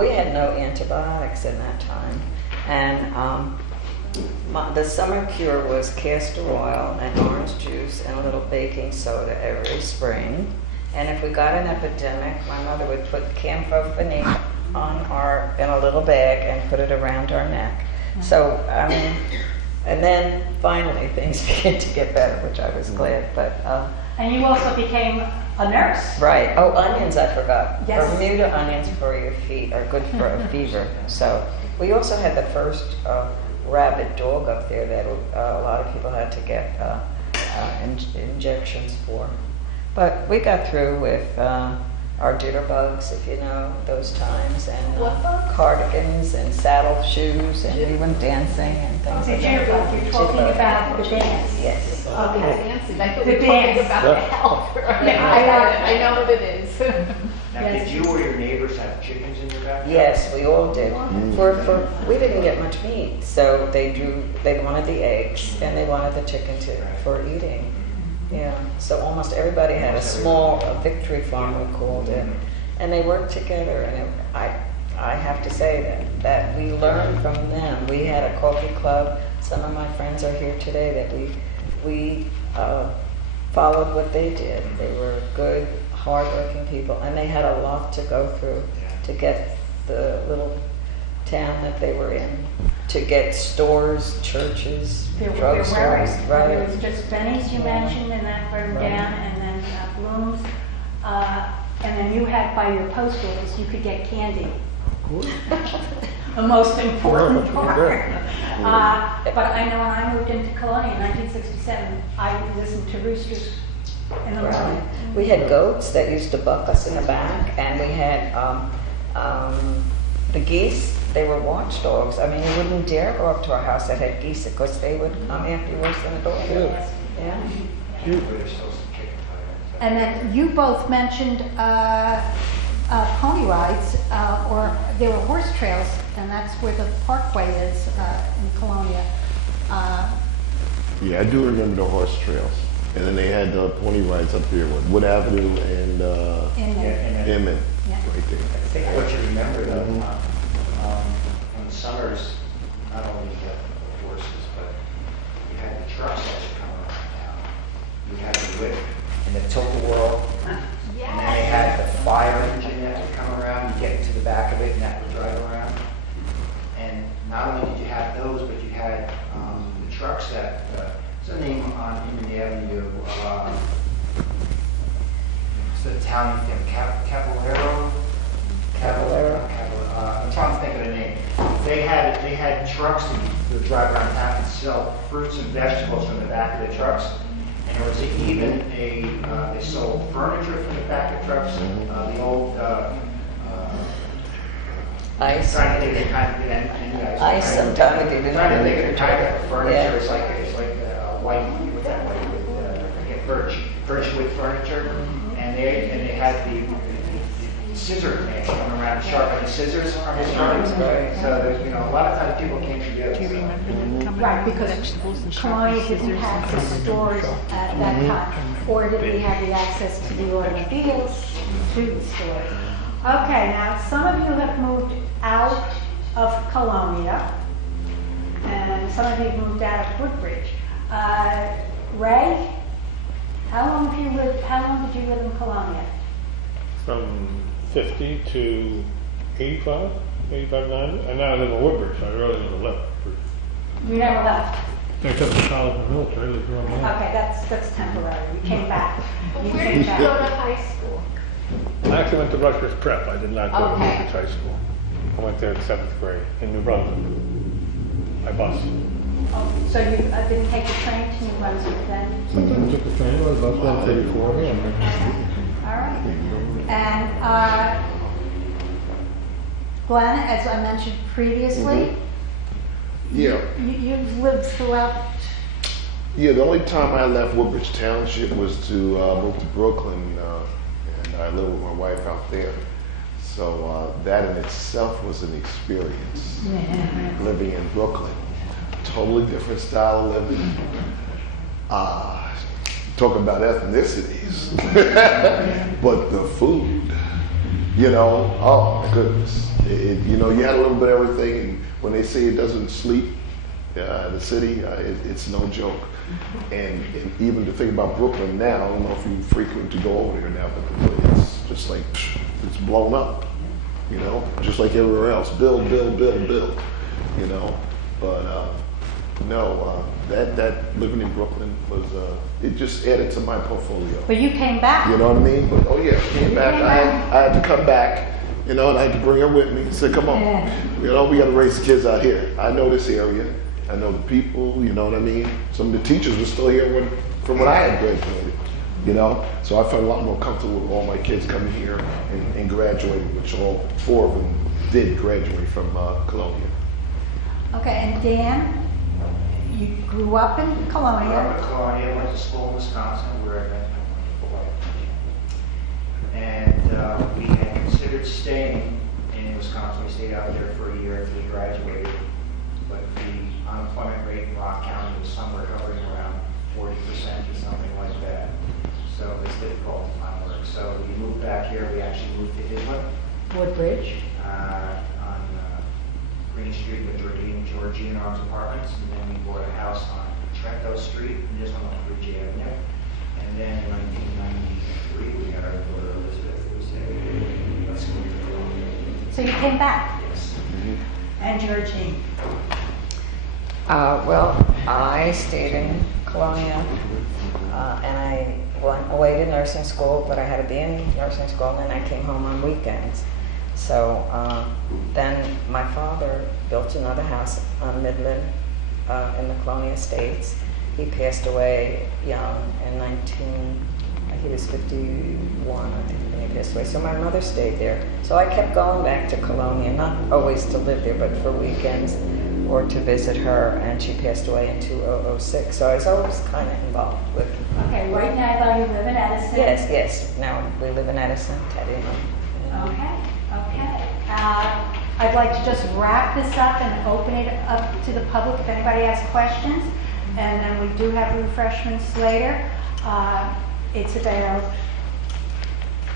We had no antibiotics in that time. And the summer cure was castor oil and orange juice and a little baking soda every spring. And if we got an epidemic, my mother would put camphophenique in a little bag and put it around our neck. So, I mean, and then finally things began to get better, which I was glad. But And you also became a nurse. right. Oh, onions, I forgot. Yes. Bermuda onions for your feet are good for a fever. So we also had the first rabid dog up there that a lot of people had to get injections for. But we got through with our jitterbugs, if you know those times, and What bugs? cardigans and saddle shoes, and we went dancing and things The like that. jitterbug, you're talking about the dance. Yes. Okay. Fancy. I thought The we were talking dance. about the health. Yeah, I know what it is. Now, Yes. did you or your neighbors have chickens in your backyard? Yes, we all did. We didn't get much meat, so they wanted the eggs and they wanted the chicken too for eating. Yeah, so almost everybody had a small victory farm, we called it, and they worked together. And I have to say that we learned from them. We had a coffee club. Some of my friends are here today that we followed what they did. They were good, hardworking people, and they had a lot to go through to get the little town that they were in, to get stores, churches, There drugstores, there was right? just Benny's you mentioned, and that burned Right. down, and then Bloom's. And then you had by your post office, you could get candy. The most important part. But I know when I moved into Colonia in 1967, I listened to roosters in the Right. morning. We had goats that used to buck us in the back, and we had the geese. They were watchdogs. I mean, you wouldn't dare go up to our house that had geese because they would come after you worse than a dog. Yeah. But there's still some chicken fire. And then you both mentioned pony rides, or there were horse trails, and that's where the parkway is in Colonia. Yeah, I do remember the horse trails. And then they had the pony rides up there with Wood Avenue and In Yeah, there. and then Emmett, Yeah. right there. I think what you remember though, in the summers, not only the horses, but you had the trucks that would come around town. You had the whip and the tilt-a-whirl. And then they had the fire engine that would come around, you get into the back of it and that would drive around. And not only did you have those, but you had the trucks that, what's the name on Indian Avenue? It's the Italian thing, Caballero? I'm trying to think of the name. They had trucks that would drive around town and sell fruits and vegetables from the back of the trucks. And there was even they sold furniture from the back of trucks, the old, Ice. trying to think of kind of, Ice sometimes they didn't. Trying to think of the kind of furniture, Yeah. it's like white, what's that white wood, I forget, birch wood furniture. And they had the scissor man coming around and sharpening scissors from his drawings. Right. So there's, a lot of times people came together. Do you remember them coming Right, out with because vegetables and Colonia sharpening didn't scissors? have the stores at that time, or did we have the access to the automobiles, to the stores? Okay, now some of you have moved out of Colonia, and some of you moved out of Woodbridge. Ray, how long did you live in Colonia? From 50 to 85, 85, 90. And now I live in Woodbridge, so I really never left. You never left. I took the college and military, I lived around my house. Okay, that's temporary. You came back. You Where came did you go back. to high school? I actually went to Rutgers Prep. I did not go to Okay. Woodbridge High School. I went there in 7th grade in New Brunswick by bus. Oh, so you didn't take the train to New Brunswick then? Sometimes took the train, or the bus, 134. All right. And Glenn, as I mentioned previously, Yeah, you've lived throughout. yeah, the only time I left Woodbridge Township was to move to Brooklyn, and I lived with my wife out there. So that in itself was an experience, living in Brooklyn. Totally different style of living. Talk about ethnicities, but the food, oh my goodness. You had a little bit of everything, and when they say it doesn't sleep, the city, it's no joke. And even to think about Brooklyn now, I don't know if you frequent to go over there now, but it's just like, it's blown up, just like everywhere else. Build, but no, that living in Brooklyn was, it just added to my portfolio. But you came back. You know what I mean? But oh yeah, came back. I had to come back, and I had to bring her with me. Said, come on, we got to raise the kids out here. I know this area. I know the people. You know what I mean? Some of the teachers were still here from when I had graduated. So I felt a lot more comfortable with all my kids coming here and graduating, which all 4 of them did graduate from Colonia. Okay, and Dan, you grew up in I Colonia. grew up in Colonia, went to school in Wisconsin, where I met my wonderful wife. And we had considered staying in Wisconsin. We stayed out there for a year after we graduated. But the unemployment rate in Rock County was somewhere hovering around 40% or something like that. So it was difficult to find work. So we moved back here. We actually moved to Island Woodbridge. on Green Street with Georgian Arms Apartments. And then we bought a house on Trento Street, and just on Woodbridge Avenue. And then in 1993, we got our daughter Elizabeth, who said, let's move to Colonia. So you came back. Yes. And Georgine. Well, I stayed in Colonia, and I went away to nursing school, but I had to be in nursing school, and then I came home on weekends. So then my father built another house on Midland in the Colonia Estates. He passed away young in he was 51, I think, when he passed away. So my mother stayed there. So I kept going back to Colonia, not always to live there, but for weekends or to visit her, and she passed away in 2006. So I was always kind of involved with. Okay, right now though you live in Edison. Yes. Now we live in Edison, Teddy. Okay. I'd like to just wrap this up and open it up to the public if anybody has questions. And then we do have refreshments later. It's about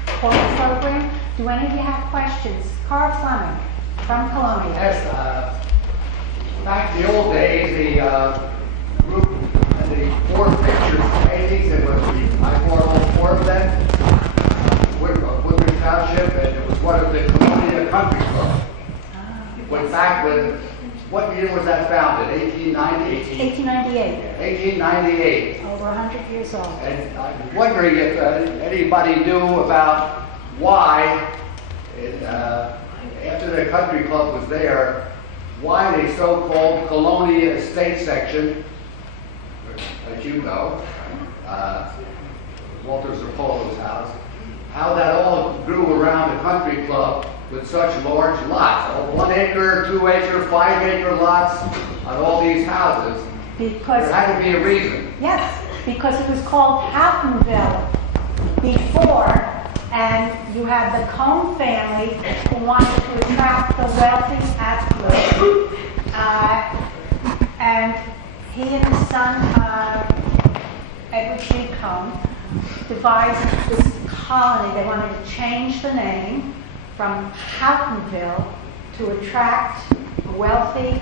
corporate program. Do any of you have questions? Carl Fleming from Colonia. Yes, back in the old days, the group had the 4 pictures, paintings, it was I bought all 4 of them, Woodbridge Township, and it was one of the Colonia Country Club. Went back when, what year was that founded? 1890? 1898. 1898. Over 100 years old. And I'm wondering if anybody knew about why, after the country club was there, why the so-called Colonia Estate section, as you know, Walter Zerpolo's house, how that all grew around the country club with such large lots, 1 acre, 2 acre, 5 acre lots on all these houses. Because There had to be a reason. yes, because it was called Houghtonville before, and you had the Cone family who wanted to attract the wealthy affluent, and he and his son, Edward G. Cone, devised this colony. They wanted to change the name from Houghtonville to attract wealthy,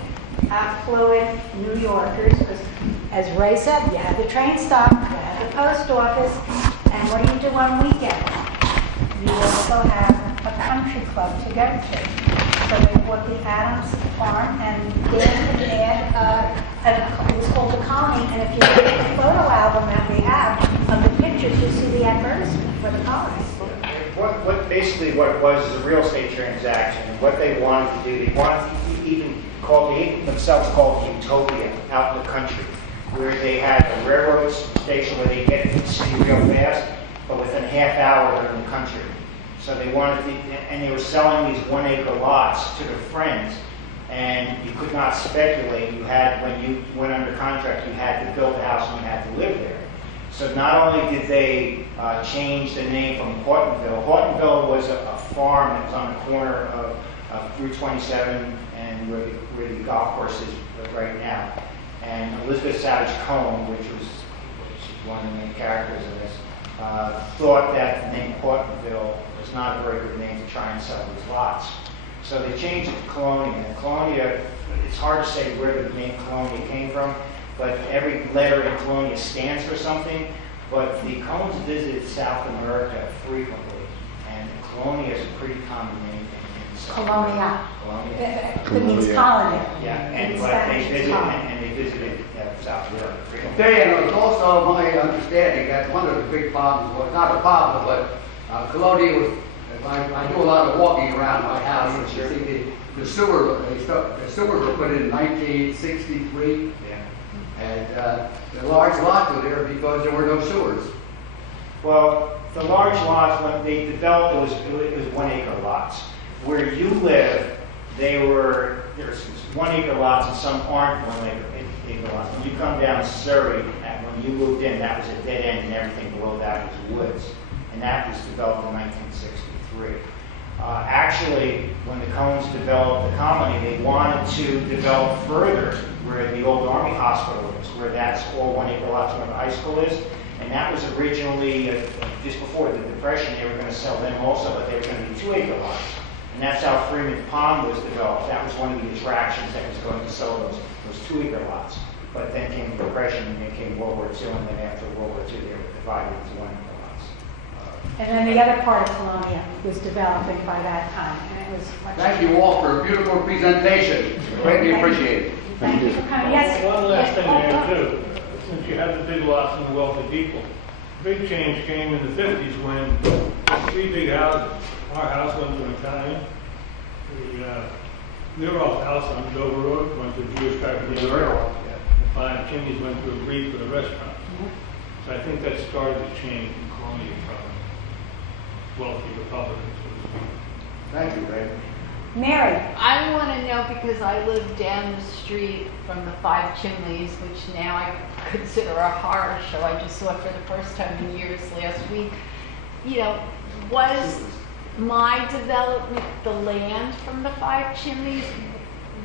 affluent New Yorkers. Because, as Ray said, you had the train stop, you had the post office, and what do you do on weekends? You also have a country club to go to. So they bought the Adams farm, and Dan can add, it was called the Colony, and if you look at the photo album that we have of the pictures, you see the advertisement for the colony. Basically what it was is a real estate transaction. What they wanted to do, they wanted to even themselves called Utopia out in the country, where they had a railroad station where they get to the city real fast, but within a half hour they're in the country. So they wanted to, and they were selling these 1 acre lots to their friends, and you could not speculate. You had, when you went under contract, you had to build a house and you had to live there. So not only did they change the name from Hortonville was a farm that was on the corner of Route 27 and where the golf course is right now. And Elizabeth Savage Cohen, which is one of the main characters of this, thought that the name Hortonville was not a very good name to try and sell these lots. So they changed it to Colonia. And Colonia, it's hard to say where the name Colonia came from, but every letter in Colonia stands for something. But the Coens visited South America frequently, and Colonia is a pretty common name in South Colonia. Colonia. It means colony. Yeah, In and Spanish, they it's visited, colony. and they visited South America frequently. Dan, it was also my understanding that one of the big problems, was not a problem, but Colonia was, I do a lot of walking around my house, and you see the sewer, the sewers were put in 1963, Yeah. and the large lots were there because there were no sewers. Well, the large lots, when they developed, it was 1 acre lots. Where you live, there's 1 acre lots and some aren't 1 acre lots. When you come down Surrey, when you moved in, that was a dead end and everything below that was woods. And that was developed in 1963. Actually, when the Coens developed the colony, they wanted to develop further where the old Army Hospital is, where that's all 1 acre lots where the high school is. And that was originally, just before the Depression, they were going to sell them also, but they were going to be 2 acre lots. And that's how Freeman Pond was developed. That was one of the attractions that was going to sell those 2 acre lots. But then came the Depression, and then came World War II, and then after World War II, they were divided into 1 acre lots. And then the other part of Colonia was developing by that time, and it was much. Thank you all for a beautiful presentation. Greatly appreciated. Thank you for coming. Yes. One last thing Yes. there too, since you have the big lots and the wealthy people, big change came in the 50s when 3 big houses, our house went to Italian, the Muroff house on Dover Road went to Jewish Chinese restaurant, and 5 chimneys went to a Greek with a restaurant. So I think that started the change in Colonia from wealthy Republicans, so to speak. Thank you, Ray. Mary. I want to know because I live down the street from the 5 Chimneys, which now I consider a horror show. I just saw it for the first time in years last week. You know, was my development the land from the 5 Chimneys?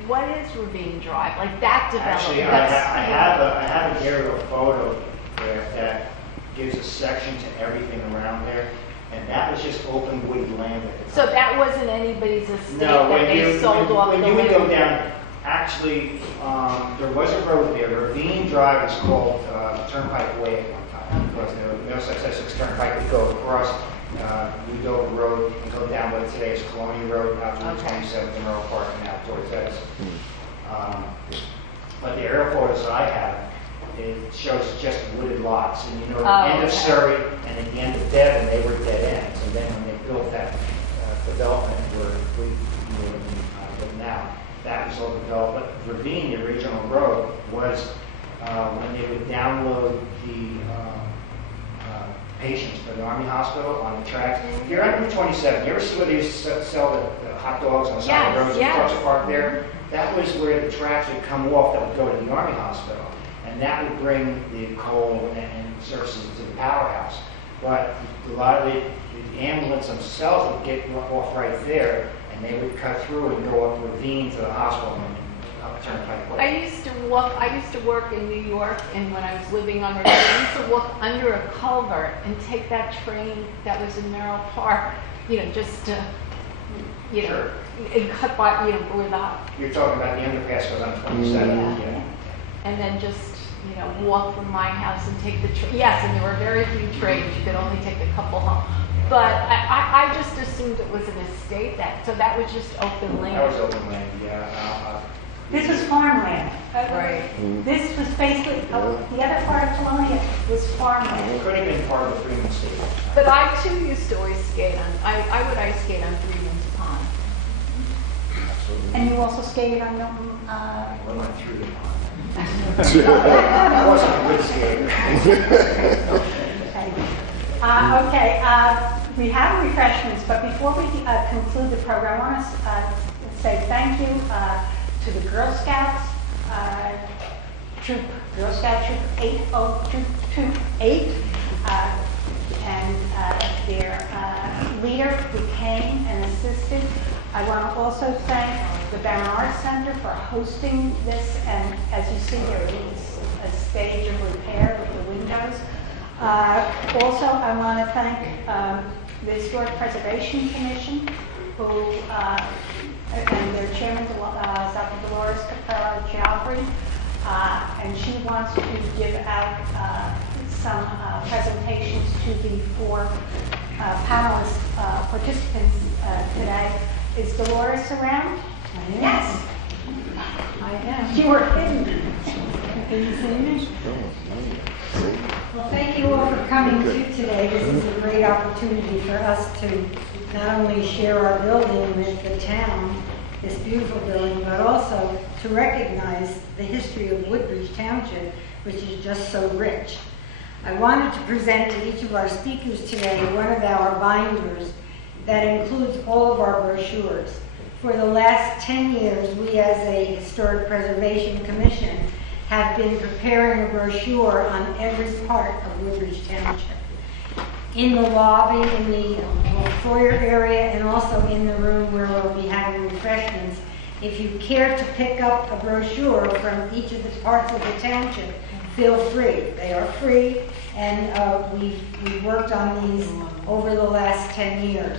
What is Ravine Drive? Like that development? Actually, I have an aerial photo there that gives a section to everything around there. And that was just open woody land at the time. So that wasn't anybody's estate No, that they sold off when the you would go land? down, actually, there was a road there. Ravine Drive is called Turnpike Way at one time because there was no such Essex Turnpike would go across Dover Road and go down what today is Colonia Road out to Route 27 to Merrill Park and out towards Edison. But the aerial photos that I have, it shows just wooded lots, and you know, at the end of Surrey and at the end of Devon, they were dead ends. And then when they built that development where we live now, that was all developed. But Ravine, the original road, was when they would download the patients for the Army Hospital on the tracks. You're on Route 27. You ever see where they used to sell the hot dogs on the side of the roads and trucks parked there? That was where the tracks would come off that would go to the Army Hospital. And that would bring the coal and services to the powerhouse. But a lot of the ambulance themselves would get off right there, and they would cut through and go up Ravine to the hospital and up Turnpike Way. I used to work in New York, and when I was living on Ravine, I used to walk under a culvert and take that train that was in Merrill Park, you know, just to, you know, Sure. and cut by, you know, where the, You're talking about the underpass goes on 27. Yeah. and then just, you know, walk from my house and take the train. Yes, and there were very few trains. You could only take a couple home. But I just assumed it was an estate, so that was just open land. That was open land, yeah. This was farmland. Right. This was basically, the other part of Colonia was farmland. It could have been part of the Freeman State. But I too used to always skate on, I would ice skate on Freeman's Pond. Absolutely. And you also skated on Milton, We went through the pond. I wasn't a good skater. okay, we have refreshments, but before we conclude the program, I want to say thank you to the Girl Scouts, Girl Scout Troop 80, Troop 8, and their leader who came and assisted. I want to also thank the Barron Arts Center for hosting this, and as you see here, it is a stage of repair with the windows. Also, I want to thank the Historic Preservation Commission, who, and their chairman, Dr. Dolores Caprara-Jalbri, and she wants to give out some presentations to the 4 panelist participants today. Is Dolores around? Yes. I am. You were hidden. Can you see me? Well, thank you all for coming to today. This is a great opportunity for us to not only share our building with the town, this beautiful building, but also to recognize the history of Woodbridge Township, which is just so rich. I wanted to present to each of our speakers today one of our binders that includes all of our brochures. For the last 10 years, we as a Historic Preservation Commission have been preparing a brochure on every part of Woodbridge Township. In the lobby, in the foyer area, and also in the room where we'll be having refreshments. If you care to pick up a brochure from each of the parts of the township, feel free. They are free, and we've worked on these over the last 10 years.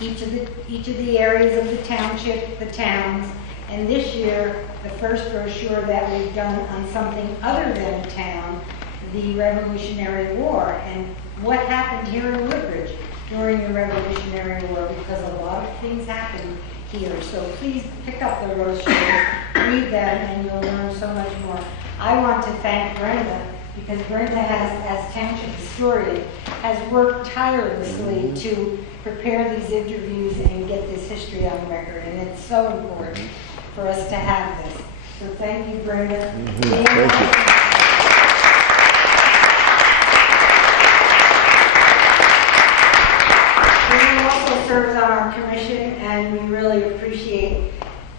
Each of the areas of the township, the towns, and this year, the first brochure that we've done on something other than a town, the Revolutionary War, and what happened here in Woodbridge during the Revolutionary War, because a lot of things happened here. So please pick up the brochure, read them, and you'll learn so much more. I want to thank Brenda, because Brenda has, as township historian, has worked tirelessly to prepare these interviews and get this history on record, and it's so important for us to have this. So thank you, Brenda. Thank you. Brenda also serves on our commission, and we really appreciate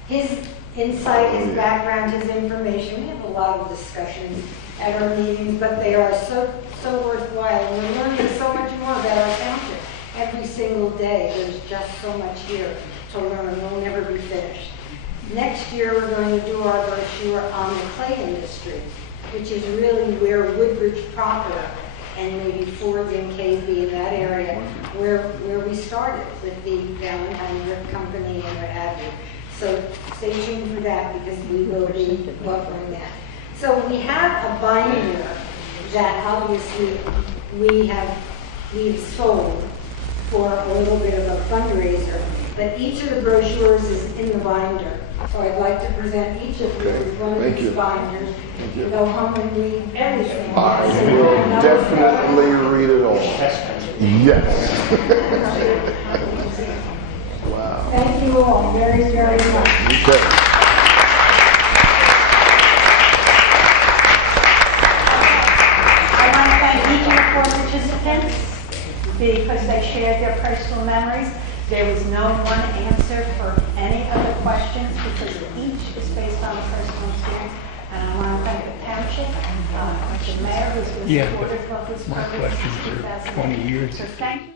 his insight, his background, his information. We have a lot of discussions at our meetings, but they are so worthwhile. And we're learning so much more about our township every single day. There's just so much here to learn. We'll never be finished. Next year, we're going to do our brochure on the clay industry, which is really where Woodbridge proper and maybe Ford and Casey in that area where we started with the Valentine Brick Company and what have you. So stay tuned for that, because we will be covering that. So we have a binder that obviously we've sold for a little bit of a fundraiser, but each of the brochures is in the binder. So I'd like to present each of you with one of these binders. You go home and read everything. I will definitely read it all. Yes. Wow. Thank you all very, very much. Okay. I want to thank each of the 4 participants because they shared their personal memories. There was no one answer for any of the questions because each is based on a personal experience. And I want to thank the township, the mayor who's been supportive of this program since 2000. 20 years. So thank you.